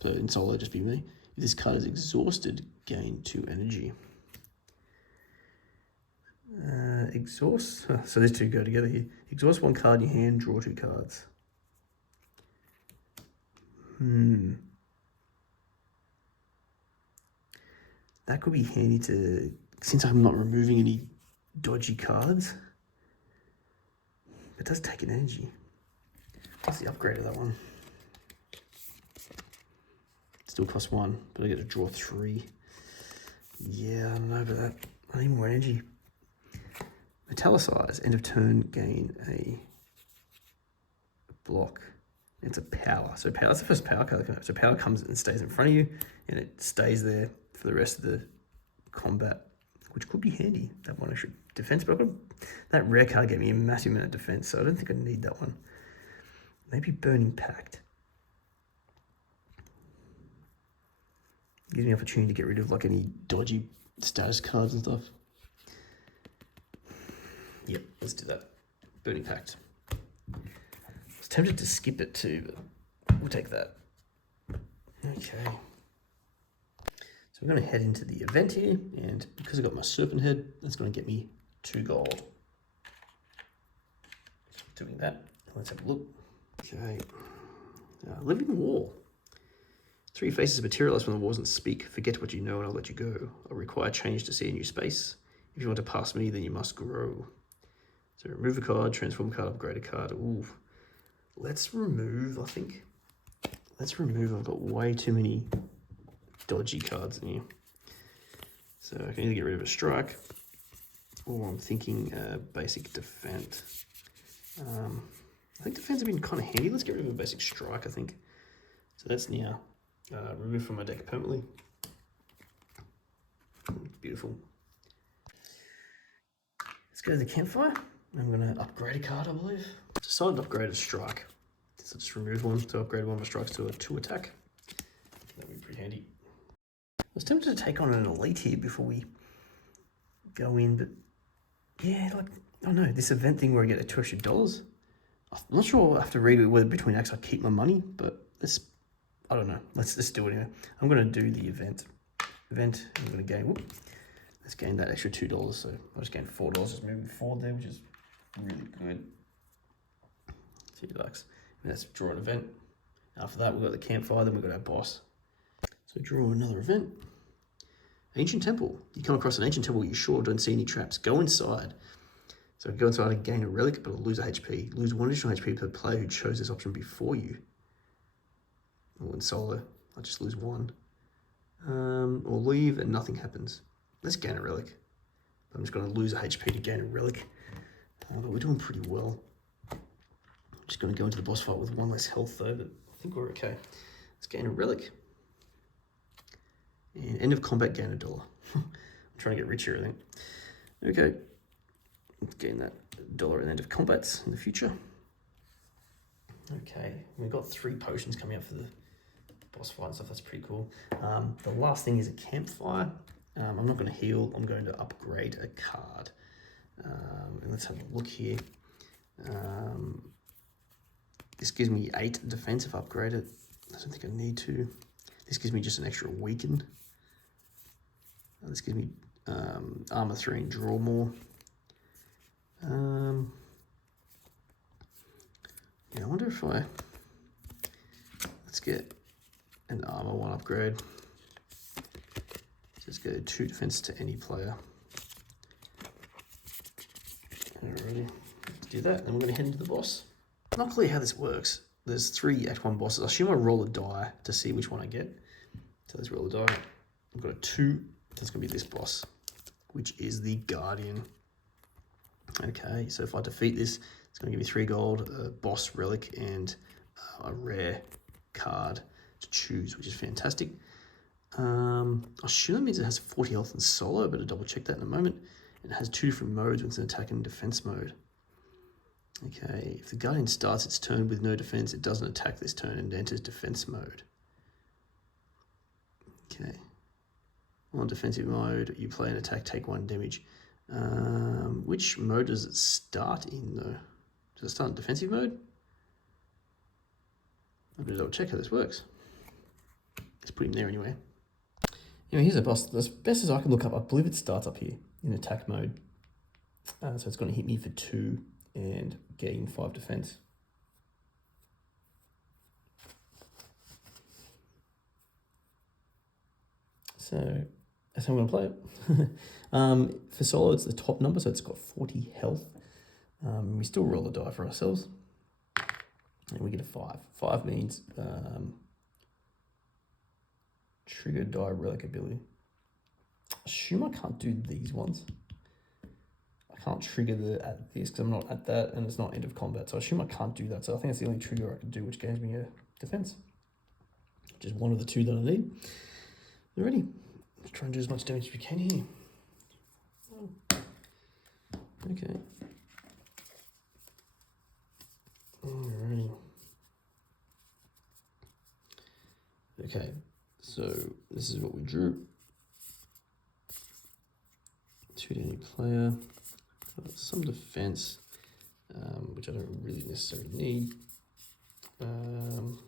So in solo, just be me. If this card is exhausted, gain 2 energy. Exhaust. So these 2 go together here. Exhaust 1 card in your hand, draw 2 cards. That could be handy to, since I'm not removing any dodgy cards. It does take an energy. What's the upgrade of that one? Still costs 1, but I get to draw 3. Yeah, I don't know about that. I need more energy. Metallicize, end of turn, gain a block. It's a power. So power, that's the first power card that comes out. So power comes and stays in front of you, and it stays there for the rest of the combat, which could be handy. That one extra defense, but that rare card gave me a massive amount of defense, so I don't think I need that one. Maybe Burning Pact. Gives me an opportunity to get rid of like any dodgy status cards and stuff. Yep, let's do that. Burning Pact. I was tempted to skip it too, but we'll take that. Okay. So we're going to head into the event here, and because I got my serpent head, that's going to get me 2 gold. Doing that, let's have a look. Okay. Living Wall. 3 faces materialize when the walls and speak. Forget what you know and I'll let you go. I'll require change to see a new space. If you want to pass me, then you must grow. So remove a card, transform a card, upgrade a card. Ooh. Let's remove, I think. Let's remove, I've got way too many dodgy cards in here. So I can either get rid of a strike, or I'm thinking basic defense. I think defense have been kind of handy. Let's get rid of a basic strike, I think. So that's now removed from my deck permanently. Beautiful. Let's go to the campfire. I'm going to upgrade a card, I believe. Decided to upgrade a strike. So just remove one to upgrade one of my strikes to a 2 attack. That'd be pretty handy. I was tempted to take on an elite here before we go in, but yeah, like, oh no, this event thing where I get $2 extra. I'm not sure I'll have to read whether between acts I keep my money, but let's, I don't know. Let's do it anyway. I'm going to do the event. I'm going to gain, let's gain that extra $2. So I just gained $4 just moving forward there, which is really good. $2. And let's draw an event. After that, we've got the campfire, then we've got our boss. So draw another event. Ancient Temple. You come across an ancient temple, you sure don't see any traps. Go inside. So go inside and gain a relic, but lose a HP. Lose 1 additional HP per player who chose this option before you. Or in solo, I just lose 1. Or leave and nothing happens. Let's gain a relic. I'm just going to lose a HP to gain a relic. But we're doing pretty well. I'm just going to go into the boss fight with 1 less health though, but I think we're okay. Let's gain a relic. And end of combat, gain $1. I'm trying to get richer, I think. Okay. Let's gain that $1 at the end of combats in the future. Okay, we've got 3 potions coming up for the boss fight and stuff. That's pretty cool. The last thing is a campfire. I'm not going to heal. I'm going to upgrade a card. And let's have a look here. This gives me 8 defense if I upgrade it. I don't think I need to. This gives me just an extra weaken. This gives me armor 3 and draw more. Yeah, I wonder if let's get an armor 1 upgrade. Just go 2 defense to any player. Alrighty, let's do that. Then we're going to head into the boss. Not clear how this works. There's 3 Act 1 bosses. I assume I roll a die to see which one I get. So let's roll a die. I've got a 2. That's going to be this boss, which is the Guardian. Okay, so if I defeat this, it's going to give me 3 gold, a boss relic, and a rare card to choose, which is fantastic. I assume that means it has 40 health in solo, but I'll double check that in a moment. It has 2 different modes when it's an attack and defense mode. Okay, if the Guardian starts its turn with no defense, it doesn't attack this turn and enters defense mode. Okay. On defensive mode, you play an attack, take 1 damage. Which mode does it start in though? Does it start in defensive mode? I'm going to double check how this works. Let's put him there anyway. Anyway, here's a boss. As best as I can look up, I believe it starts up here in attack mode. So it's going to hit me for 2 and gain 5 defense. So that's how I'm going to play it. For solo, it's the top number, so it's got 40 health. We still roll a die for ourselves. And we get a 5. 5 means trigger die relic ability. I assume I can't do these ones. I can't trigger at this because I'm not at that and it's not end of combat. So I assume I can't do that. So I think that's the only trigger I can do, which gains me a defense. Which is one of the 2 that I need. Alrighty. Let's try and do as much damage as we can here. Okay. Alrighty. Okay, so this is what we drew. 2 to any player. Some defense, which I don't really necessarily need. Alright,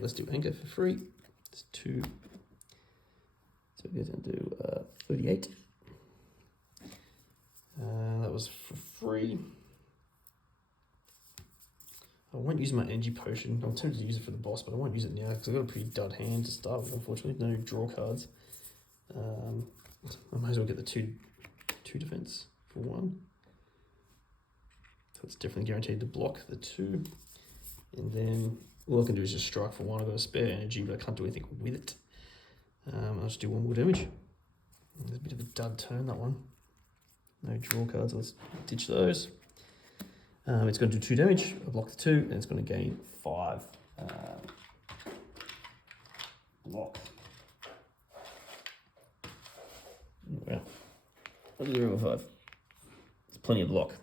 let's do anchor for free. It's 2. So we're going to do 38. That was for free. I won't use my energy potion. I'm tempted to use it for the boss, but I won't use it now because I've got a pretty dud hand to start with, unfortunately. No draw cards. I might as well get the two defense for 1. So it's definitely guaranteed to block the 2. And then all I can do is just strike for 1. I've got a spare energy, but I can't do anything with it. I'll just do 1 more damage. There's a bit of a dud turn, that one. No draw cards, let's ditch those. It's going to do 2 damage. I block the 2, and it's going to gain 5 block. Wow. What is it, 5? It's plenty of block.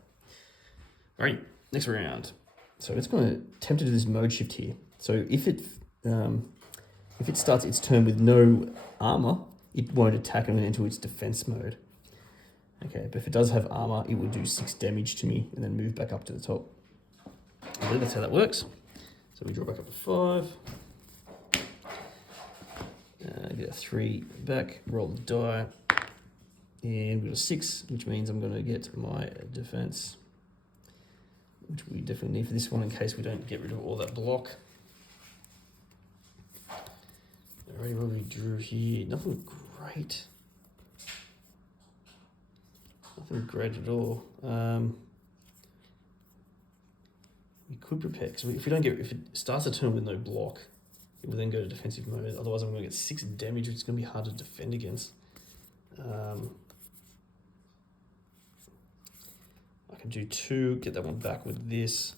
Alright, next round. So it's going to attempt to do this mode shift here. So if it starts its turn with no armor, it won't attack and enter its defense mode. Okay, but if it does have armor, it will do 6 damage to me and then move back up to the top. I believe that's how that works. So we draw back up to 5. Get a 3 back, roll the die, and we got a 6, which means I'm going to get my defense, which we definitely need for this one in case we don't get rid of all that block. Alrighty, what we drew here, nothing great. Nothing great at all. We could prepare, because if it starts a turn with no block, it will then go to defensive mode. Otherwise, I'm going to get 6 damage, which is going to be hard to defend against. I can do 2, get that one back with this.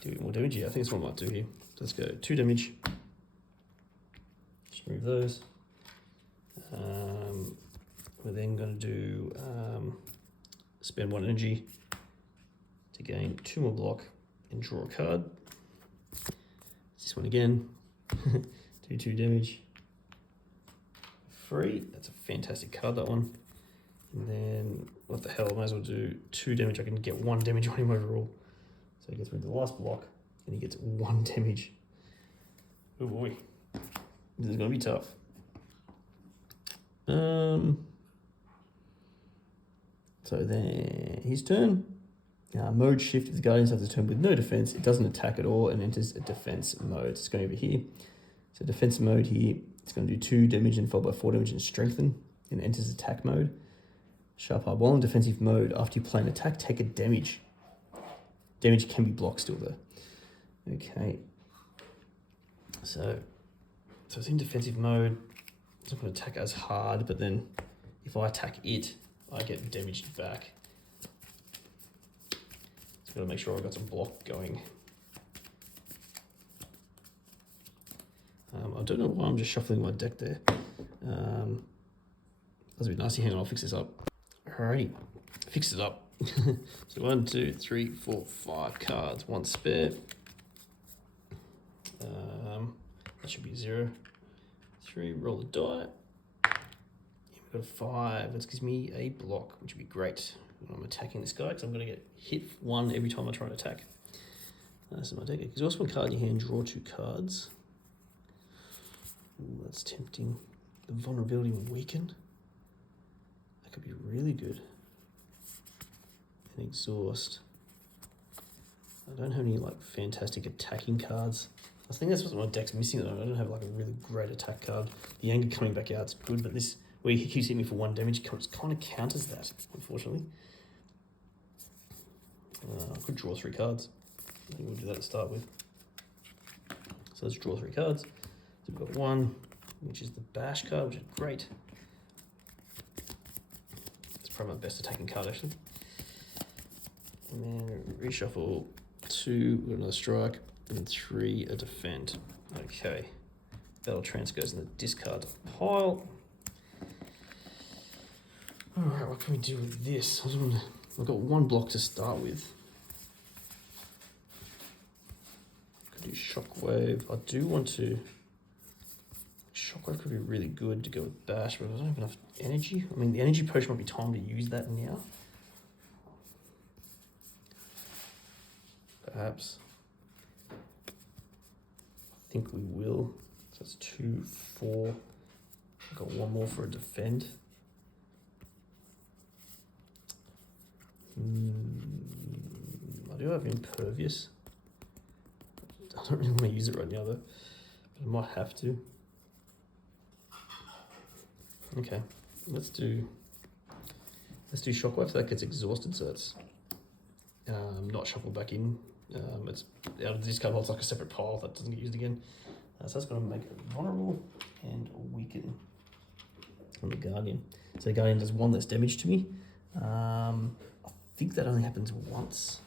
Do a bit more damage. Yeah, I think that's what I might do here. So let's go 2 damage. Just remove those. We're then going to do spend 1 energy to gain 2 more block and draw a card. This one again. Do 2 damage. 3. That's a fantastic card, that one. And then, what the hell, I might as well do 2 damage. I can get 1 damage on him overall. So he gets rid of the last block, and he gets 1 damage. Oh boy. This is going to be tough. So then, his turn. Mode shift, if the Guardians have the turn with no defense, it doesn't attack at all and enters a defense mode. So it's going over here. So defense mode here, it's going to do 2 damage and followed by 4 damage and strengthen, and enters attack mode. Sharp Hard. While in defensive mode, after you play an attack, take a damage. Damage can be blocked still though. Okay. So it's in defensive mode. It's not going to attack as hard, but then if I attack it, I get damaged back. So I've got to make sure I've got some block going. I don't know why I'm just shuffling my deck there. That's a bit nasty. Hang on, I'll fix this up. Alrighty, fix it up. So 1, 2, 3, 4, 5 cards, 1 spare. That should be 0. 3, roll the die. We've got a 5. That gives me a block, which would be great when I'm attacking this guy, because I'm going to get hit 1 every time I try to attack. So my deck. Exhaust 1 card in your hand, draw 2 cards. Ooh, that's tempting. The vulnerability will weaken. That could be really good. And exhaust. I don't have any like fantastic attacking cards. I think that's what my deck's missing though. I don't have like a really great attack card. The anger coming back out is good, but this where he keeps hitting me for 1 damage kind of counters that, unfortunately. I could draw 3 cards. I think we'll do that to start with. So let's draw 3 cards. So we've got 1, which is the bash card, which is great. It's probably my best attacking card actually. And then reshuffle 2, we've got another strike, and 3 a defend. Okay. Battle Trance goes in the discard pile. Alright, what can we do with this? I've got 1 block to start with. Could do Shockwave. I do want to... Shockwave could be really good to go with Bash, but I don't have enough energy. I mean, the energy potion might be time to use that now. Perhaps. I think we will. So that's 2, 4. I've got 1 more for a defend. I do have Impervious. I don't really want to use it right now though, but I might have to. Okay, let's do Shockwave, so that gets exhausted, so it's not shuffled back in. It's out of the discard pile, it's like a separate pile that doesn't get used again. So that's going to make it vulnerable and weaken on the Guardian. So the Guardian does 1 less damage to me. I think that only happens once.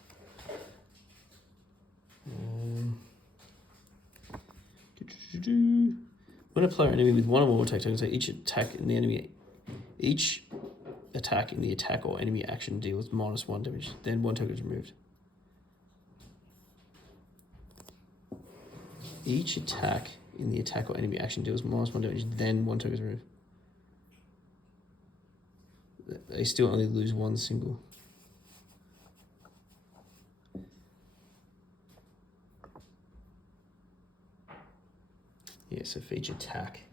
When a player enemy with 1 or more attack tokens, so each attack in the attack or enemy action deals -1 damage, then 1 token is removed. Each attack in the attack or enemy action deals -1 damage, then 1 token is removed. They still only lose 1 single. Yeah, so for each attack.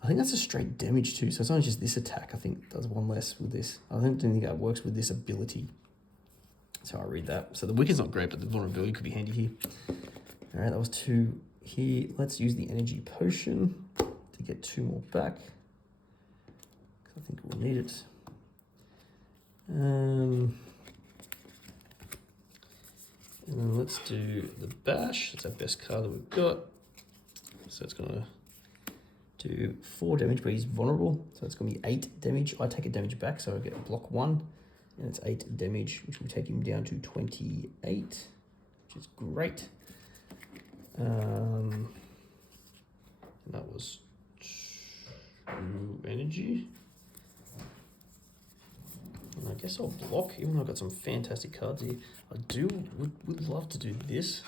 I think that's a straight damage too, so it's only just this attack, I think, does 1 less with this. I don't think that works with this ability. So I'll read that. So the weaken's not great, but the vulnerability could be handy here. All right, that was 2 here. Let's use the energy potion to get 2 more back. I think we'll need it. And then let's do the bash. That's our best card that we've got. So it's gonna do 4 damage, but he's vulnerable. So it's gonna be 8 damage. I take a damage back, so I get a block 1. And it's 8 damage, which will take him down to 28, which is great. And that was 2 energy. And I guess I'll block, even though I've got some fantastic cards here. I would love to do this,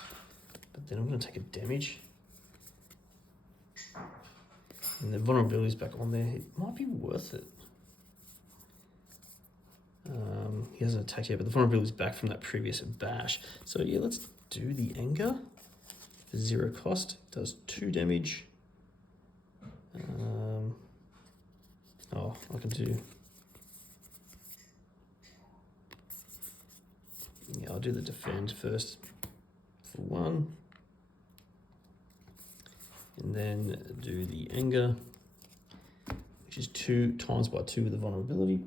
but then I'm going to take a damage. And the vulnerability is back on there. It might be worth it. He hasn't attacked yet, but the vulnerability is back from that previous bash. So yeah, let's do the anger for 0 cost. It does 2 damage. I can do. Yeah, I'll do the defend first for 1, and then do the anger, which is 2 times by 2 with the vulnerability.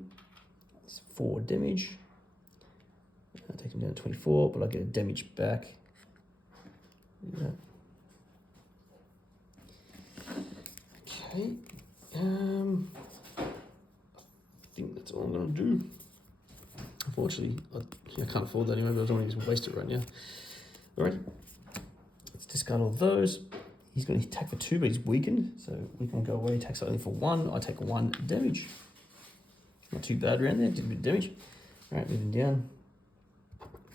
4 damage. I take him down to 24, but I get a damage back. Yeah. Okay. I think that's all I'm going to do. Unfortunately, I can't afford that anymore, but I don't want to just waste it right now. Alright. Let's discard all those. He's going to attack for 2, but he's weakened, so we can go away. He attacks only for 1. I take 1 damage. Not too bad around there, did a bit of damage. Alright, moving down.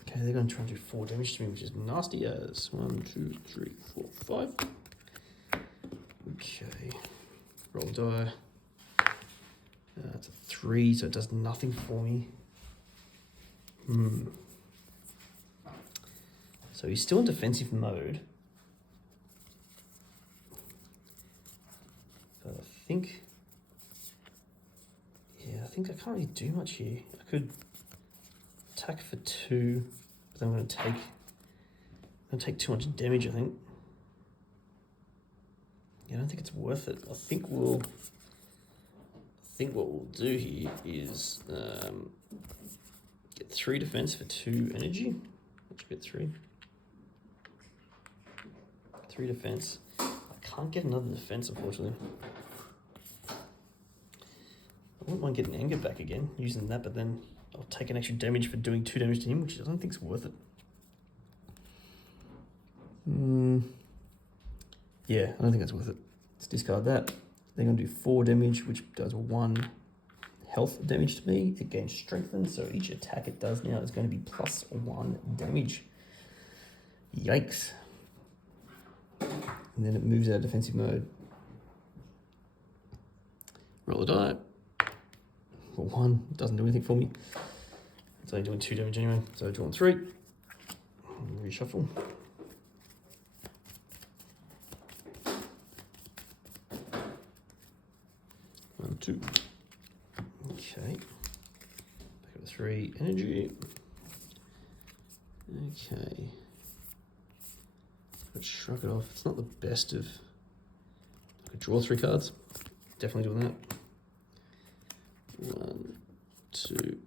Okay, they're going to try and do 4 damage to me, which is nasty as 1, 2, 3, 4, 5. Okay, roll die. That's a 3, so it does nothing for me. So he's still in defensive mode. But I think I can't really do much here. I could attack for 2, but then I'm going to take too much damage, I think. Yeah, I don't think it's worth it. I think what we'll do here is get 3 defense for 2 energy. Let's get 3. 3 defense. I can't get another defense, unfortunately. I wouldn't mind getting anger back again, using that, but then I'll take an extra damage for doing 2 damage to him, which I don't think is worth it. Yeah, I don't think that's worth it. Let's discard that. They're going to do 4 damage, which does 1 health damage to me. It gains strengthen, so each attack it does now is going to be plus 1 damage. Yikes. And then it moves out of defensive mode. Roll a die. For 1, doesn't do anything for me. It's only doing 2 damage anyway, so draw on 3. Reshuffle. One, 2. Okay. Back up to 3 energy. Okay. Let's shrug it off. It's not the best of. I could draw 3 cards. Definitely doing that. 1, 2,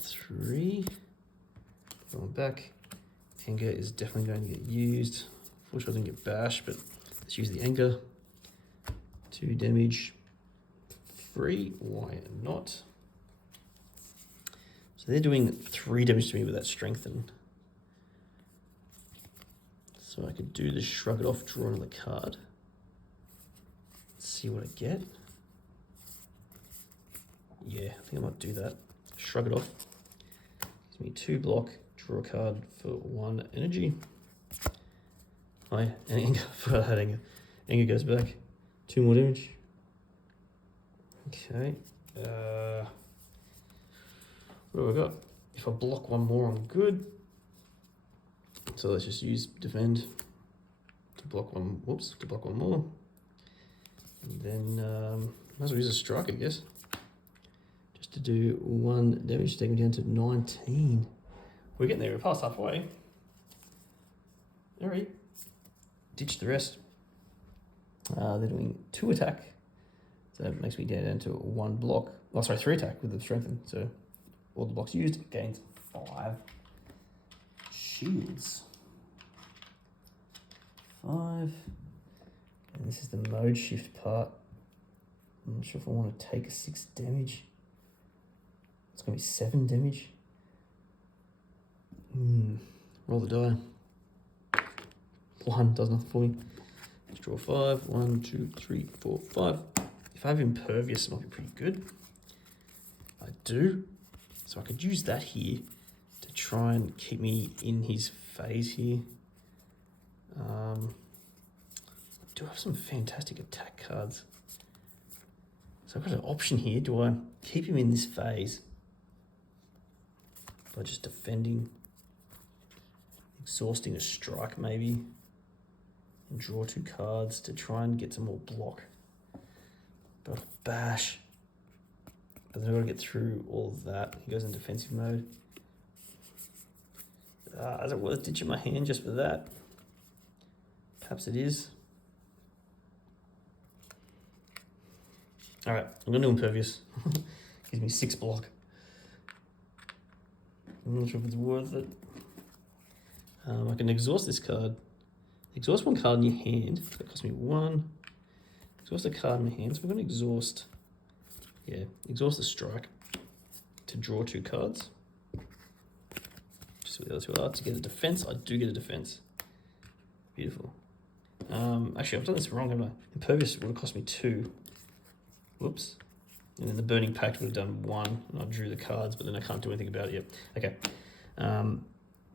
3. Going back. Anger is definitely going to get used. Unfortunately, I didn't get bash, but let's use the anger. 2 damage. 3. Why not? So they're doing 3 damage to me with that strengthen. So I could do the shrug it off, draw another card. Let's see what I get. Yeah, I think I might do that. Shrug it off. Gives me 2 block, draw a card for 1 energy. Oh yeah, and anger. Forgot that anger. Anger goes back. 2 more damage. Okay. What do I got? If I block 1 more, I'm good. So let's just use defend to block 1. Whoops, to block 1 more. And then might as well use a strike, I guess. Just to do 1 damage, take me down to 19. We're getting there. We're past halfway. All right. Ditch the rest. They're doing 2 attack. So that makes me down to 1 block. Oh, sorry, 3 attack with the strengthen. So all the blocks used gains 5 shields. 5. And this is the mode shift part. I'm not sure if I want to take 6 damage. It's going to be 7 damage. Roll the die. 1 does nothing for me. Let's draw 5. 1, 2, 3, 4, 5. If I have impervious, it might be pretty good. I do. So I could use that here to try and keep me in his phase here. I do have some fantastic attack cards. So I've got an option here. Do I keep him in this phase by just defending, exhausting a strike maybe, and draw 2 cards to try and get some more block? But bash. But then I've got to get through all of that. He goes in defensive mode. Is it worth ditching my hand just for that? Perhaps it is. Alright, I'm going to impervious. Gives me 6 block. I'm not sure if it's worth it. I can exhaust this card. Exhaust 1 card in your hand. That costs me 1. Exhaust a card in my hand. So we're going to exhaust. Yeah, exhaust the strike to draw 2 cards. Just what the other 2 are. To get a defense, I do get a defense. Beautiful. Actually, I've done this wrong, haven't I? Impervious would have cost me 2. Whoops. And then the Burning Pact would have done 1, and I drew the cards, but then I can't do anything about it yet. Okay.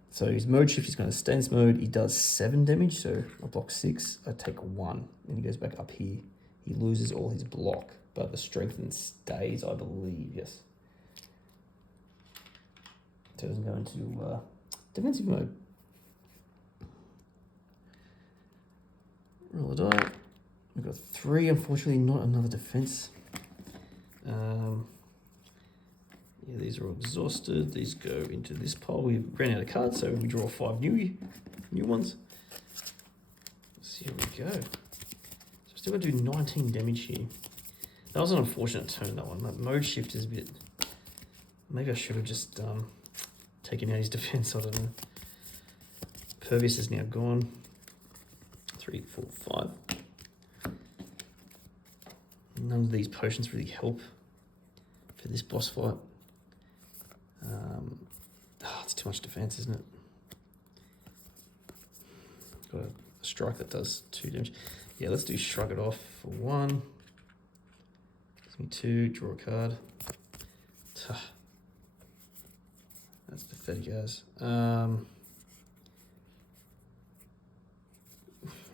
So his mode shift is going to stay in this mode. He does 7 damage, so I block 6. I take 1, and he goes back up here. He loses all his block, but the strengthen stays, I believe. Yes. So it doesn't go into defensive mode. Roll a die. We've got 3, unfortunately, not another defense. Yeah, these are all exhausted. These go into this pile. We ran out of cards, so we draw 5 new ones. Let's see how we go. So still got to do 19 damage here. That was an unfortunate turn, that one. That mode shift is a bit... Maybe I should have just taken out his defense, I don't know. Pervious is now gone. 3, 4, 5. None of these potions really help for this boss fight. It's too much defense, isn't it? Got a strike that does 2 damage. Yeah, let's do shrug it off for 1. Gives me 2, draw a card. That's pathetic as.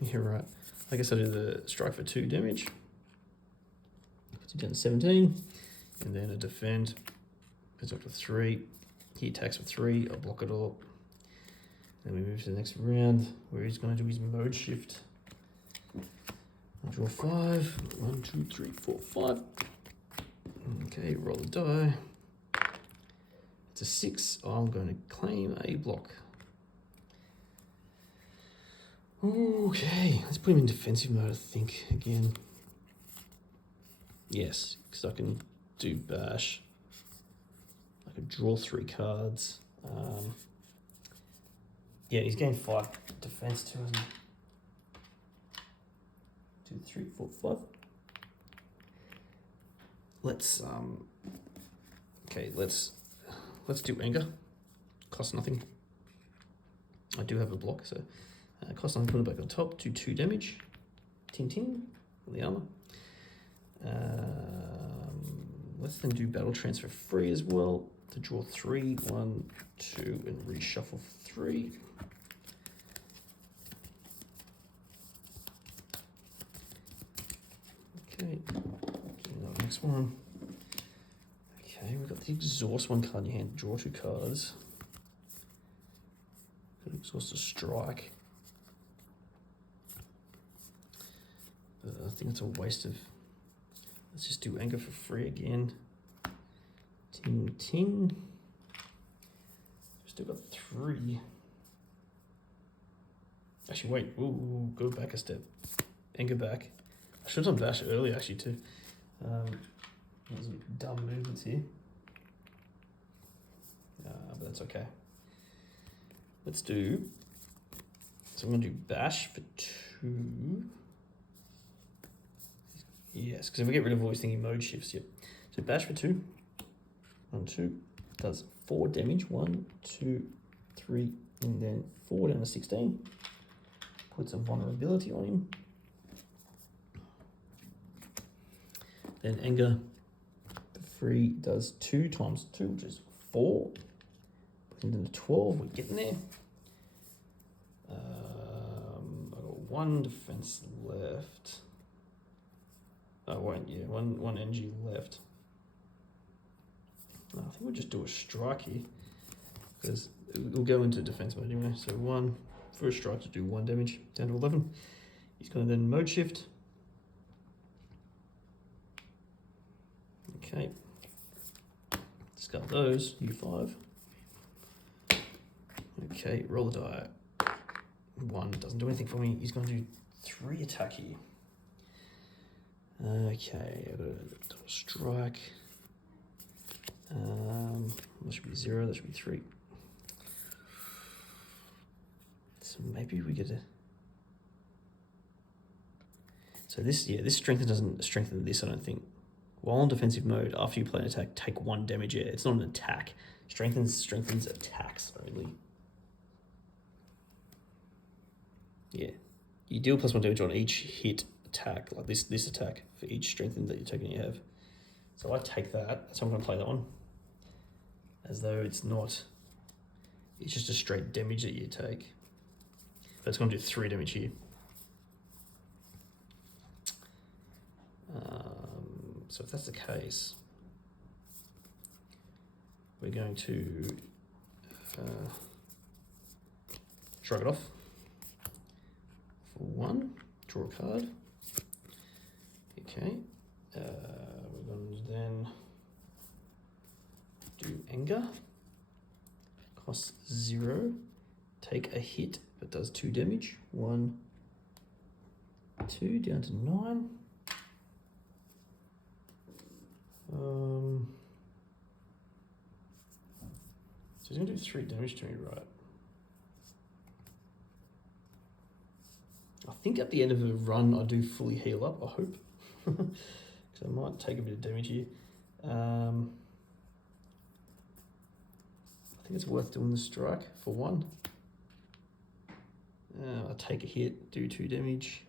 You're right. I guess I do the strike for 2 damage. Puts it down to 17. And then a defend. Puts up to 3. He attacks for 3. I'll block it all. Then we move to the next round where he's going to do his mode shift. I'll draw 5. 1, 2, 3, 4, 5. Okay, roll the die. It's a 6. I'm going to claim a block. Okay, let's put him in defensive mode, I think, again. Yes, because I can do bash. I can draw 3 cards. Yeah, he's gained 5 defense too, hasn't he? 2, 3, 4, 5. Let's do anger. Costs nothing. I do have a block, so costs nothing. Put it back on top. Do 2 damage. Ting ting. The armor. Let's then do battle transfer free as well to draw 3. 1, 2, and reshuffle 3. Okay, next one. Okay, we've got the exhaust 1 card in your hand. Draw 2 cards. Exhaust a strike. I think it's a waste of. Let's just do anger for free again. Ting ting. Still got 3. Actually, wait. Ooh, go back a step. Anger back. I should have done bash earlier, actually, too. That was a bit dumb movements here. But that's okay. Let's do. So I'm going to do bash for 2. Yes, because if we get rid of all these thingy mode shifts, yep. So bash for 2. 1, 2. Does 4 damage. 1, 2, 3, and then 4 down to 16. Puts a vulnerability on him. Then anger for free does 2 times 2, which is 4. Put him into 12. We're getting there. I've got 1 defense left. Oh, wait, yeah, one energy left. No, I think we'll just do a strike here because we'll go into defense mode anyway. So 1 for a strike to do 1 damage down to 11. He's going to then mode shift. Okay. Discard those. U5. Okay, roll the die. 1 doesn't do anything for me. He's going to do 3 attack here. Okay, I've got a double strike. That should be 0, that should be 3. So maybe we get a... So this, yeah, this strengthen doesn't strengthen this, I don't think. While in defensive mode, after you play an attack, take 1 damage. Yeah, it's not an attack. Strengthens attacks only. Yeah. You deal +1 damage on each hit attack, like this attack, for each strengthen that you're taking you have. So I take that, so I'm going to play that one. As though it's not, it's just a straight damage that you take. But it's going to do 3 damage here. So if that's the case, we're going to shrug it off for 1, draw a card. Okay, we're going to then do anger, costs 0, take a hit, but does 2 damage, 1, 2, down to 9. So he's going to do 3 damage to me, right? I think at the end of a run I do fully heal up, I hope. Because I might take a bit of damage here. I think it's worth doing the strike for 1. I take a hit, do 2 damage.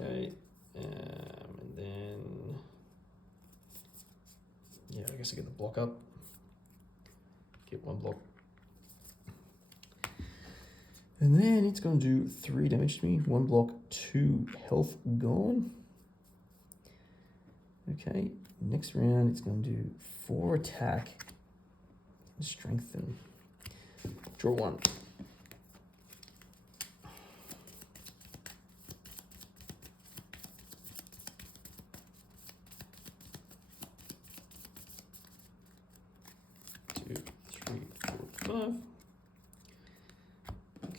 Okay, and then, yeah, I guess I get the block up. Get 1 block. And then it's going to do 3 damage to me. 1 block, 2 health gone. Okay, next round it's going to do 4 attack, strengthen. Draw 1.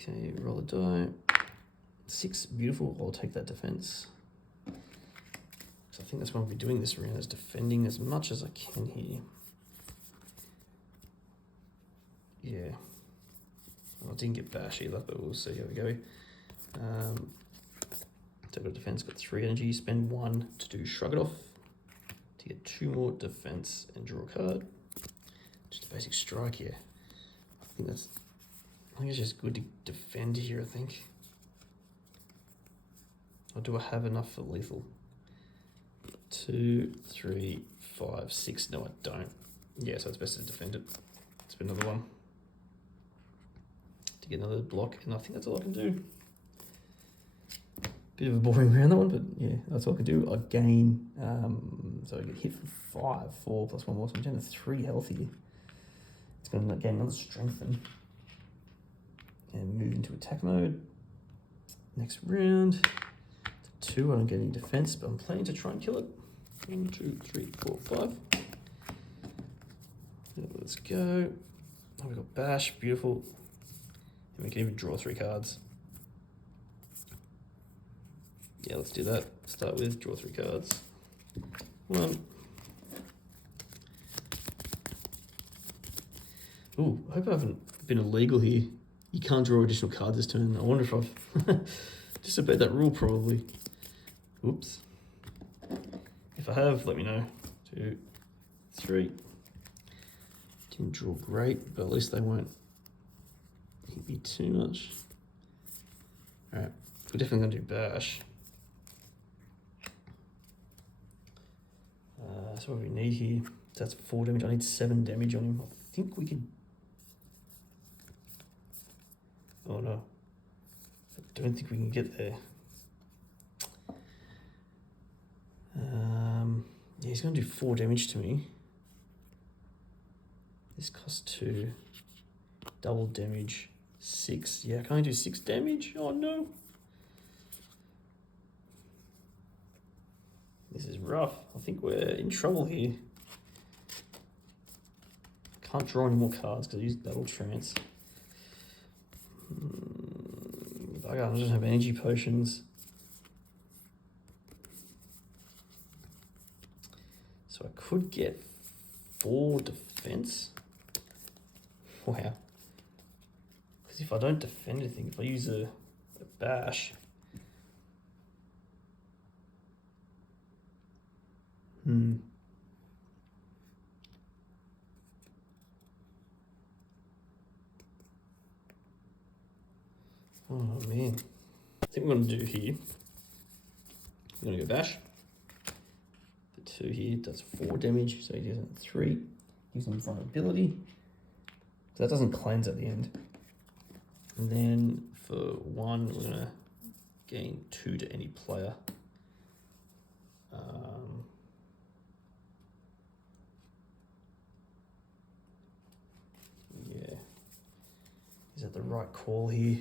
Okay, roll a die. 6, beautiful. I'll take that defense. So I think that's what I'll be doing this round, is defending as much as I can here. Yeah. Well, I didn't get bash either, but we'll see how we go. So I've got defense, got 3 energy, spend 1 to do shrug it off, to get 2 more defense and draw a card. Just a basic strike here. I think it's just good to defend here, I think. Or do I have enough for lethal? 2, 3, 5, 6. No, I don't. Yeah, so it's best to defend it. Spend another 1 to get another block, and I think that's all I can do. Bit of a boring round, that one, but yeah, that's all I can do. I gain, so I get hit for 5, 4 plus 1 more, so I'm down to 3 health here. It's going to gain another strengthen and move into attack mode. Next round, 2, I don't get any defense, but I'm planning to try and kill it. 1, 2, 3, 4, 5. Let's go. Oh, we've got bash, beautiful. And we can even draw 3 cards. Yeah, let's do that. Start with draw 3 cards. 1. Ooh, I hope I haven't been illegal here. You can't draw additional cards this turn. I wonder if I've disobeyed that rule, probably. Oops. If I have, let me know. 2, 3. Didn't draw great, but at least they won't hit me too much. Alright, we're definitely going to do bash. That's what we need here. So that's 4 damage. I need 7 damage on him. I think we could... Oh no. I don't think we can get there. Yeah, he's going to do 4 damage to me. This costs 2. Double damage, 6. Yeah, I can only do 6 damage? Oh no. This is rough. I think we're in trouble here. Can't draw any more cards because I used double trance. I don't have energy potions. So I could get 4 defense. Wow. Because if I don't defend anything, if I use a bash. Oh man. I think what I'm going to do here, I'm going to go bash. The 2 here does 4 damage, so he does 3. Gives him vulnerability. So that doesn't cleanse at the end. And then for 1, we're going to gain 2 to any player. Yeah. Is that the right call here?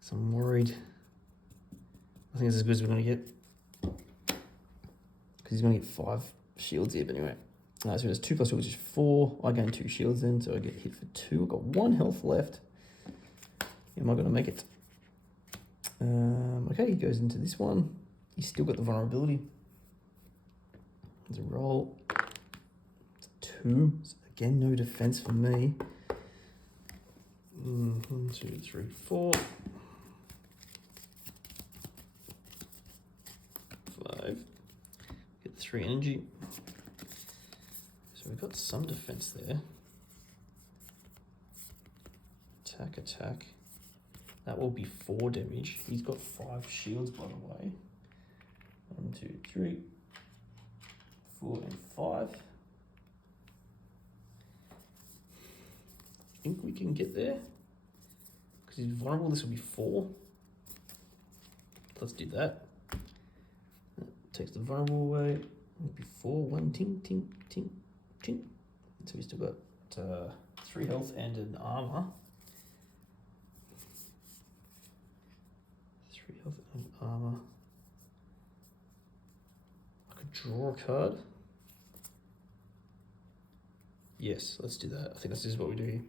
So I'm worried. I think it's as good as we're going to get. Because he's going to get 5 shields here, but anyway. So he has 2 plus 2, which is 4. I gain 2 shields then, so I get hit for 2. I've got 1 health left. Am I going to make it? Okay, he goes into this one. He's still got the vulnerability. There's a roll. It's 2. So again, no defense for me. 1, 2, 3, 4. 5. Get 3 energy. So we've got some defense there. Attack, attack. That will be 4 damage. He's got 5 shields, by the way. 1, 2, 3, 4, and 5. I think we can get there. Because he's vulnerable, this will be 4. Let's do that. That takes the vulnerable away. It'll be 4, 1, ting, ting, ting, ting. So we've still got 3 health and an armor. 3 health and armor. I could draw a card. Yes, let's do that. I think this is what we do here.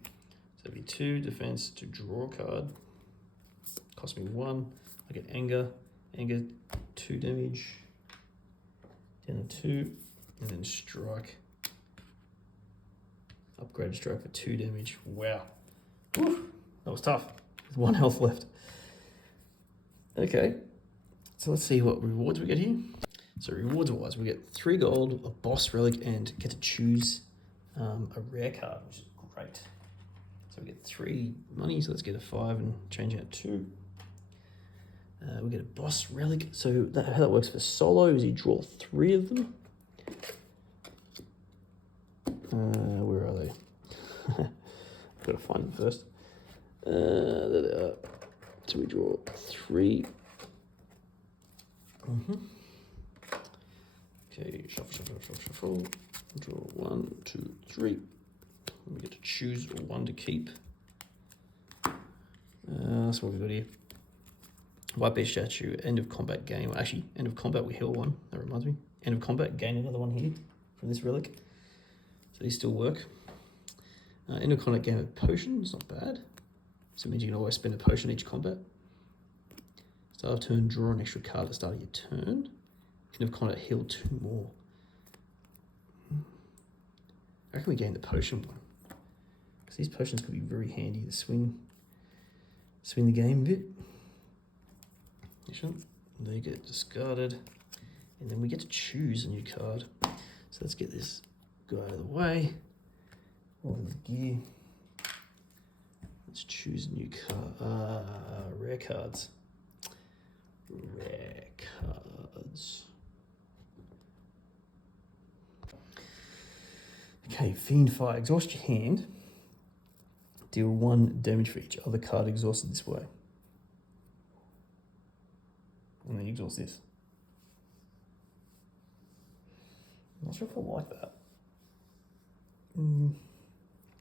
So that'd be 2 defense to draw a card. Cost me 1. I get anger. Anger, 2 damage. Down to 2. And then strike. Upgraded strike for 2 damage. Wow. Whew, that was tough. With 1 health left. Okay. So let's see what rewards we get here. So rewards wise, we get 3 gold, a boss relic, and get to choose a rare card, which is great. So we get 3 money, so let's get a 5 and change it to 2. We get a boss relic. So how that works for solo is you draw 3 of them. Where are they? I've got to find them first. There they are. So we draw 3. Okay, shuffle. Draw 1, 2, 3. We get to choose 1 to keep. That's what we've got here. White beast statue, end of combat gain. Well, actually, end of combat we heal 1. That reminds me. End of combat, gain another 1 here from this relic. So these still work. End of combat, gain a potion. It's not bad. So it means you can always spend a potion each combat. Start of turn, draw an extra card at the start of your turn. End of combat, heal 2 more. I reckon we gain the potion one. Because these potions could be very handy to swing the game a bit. They get discarded. And then we get to choose a new card. So let's get this guy out of the way. All of the gear. Let's choose a new card. Rare cards. Rare cards. Okay, Fiend Fire. Exhaust your hand. Deal 1 damage for each other card exhausted this way. And then you exhaust this. I'm not sure if I like that.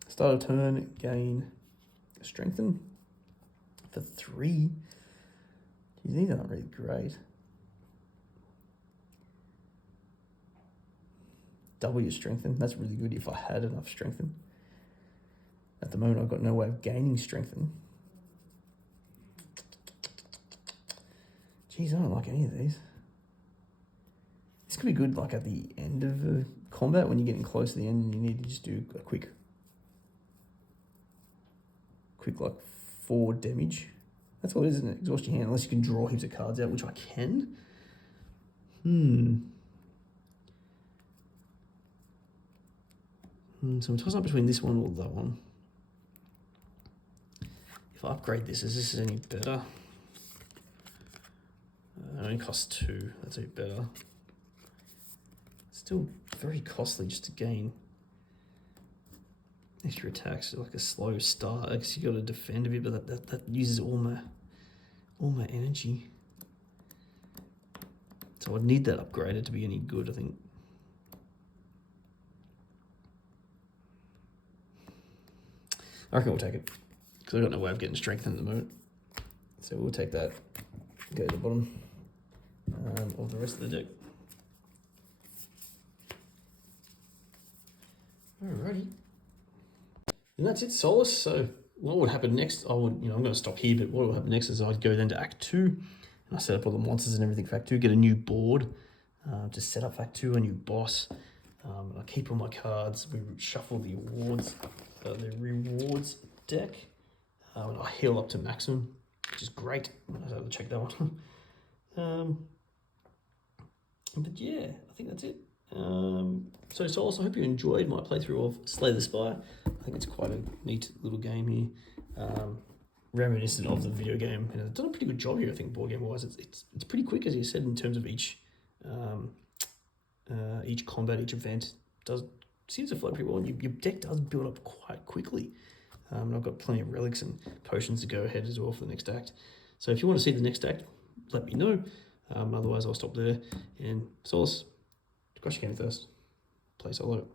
Start of turn, gain, strengthen for 3. These aren't really great. Double your strengthen. That's really good if I had enough strengthen. At the moment, I've got no way of gaining strengthen. Jeez, I don't like any of these. This could be good like at the end of a combat when you're getting close to the end and you need to just do a quick like 4 damage. That's all it is, isn't it? Exhaust your hand, unless you can draw heaps of cards out, which I can. So I'm tossing up between this one or that one. If I upgrade this, is this any better? It only costs 2, that's a bit better. Still very costly just to gain extra attacks, like a slow start. I guess you got to defend a bit, but that uses all my energy. So I'd need that upgraded to be any good, I think. I reckon we'll take it, because I've got no way of getting strengthened at the moment. So we'll take that, go to the bottom of the rest of the deck. Alrighty. And that's it, Solace. So what would happen next? I'm going to stop here, but what will happen next is I'd go then to Act 2, and I set up all the monsters and everything for Act 2, get a new board, to set up Act 2, a new boss. I keep all my cards, we shuffle the rewards deck, and I heal up to maximum, which is great. I have to check that one. But yeah, I think that's it. So Solace, I hope you enjoyed my playthrough of Slay the Spire. I think it's quite a neat little game here. Reminiscent of the video game. And it's done a pretty good job here, I think, board game wise. It's pretty quick, as you said, in terms of each combat, each event seems to flow pretty well, and your deck does build up quite quickly. And I've got plenty of relics and potions to go ahead as well for the next act. So if you want to see the next act, let me know. Otherwise, I'll stop there. And Solace, crush your game first. Play solo.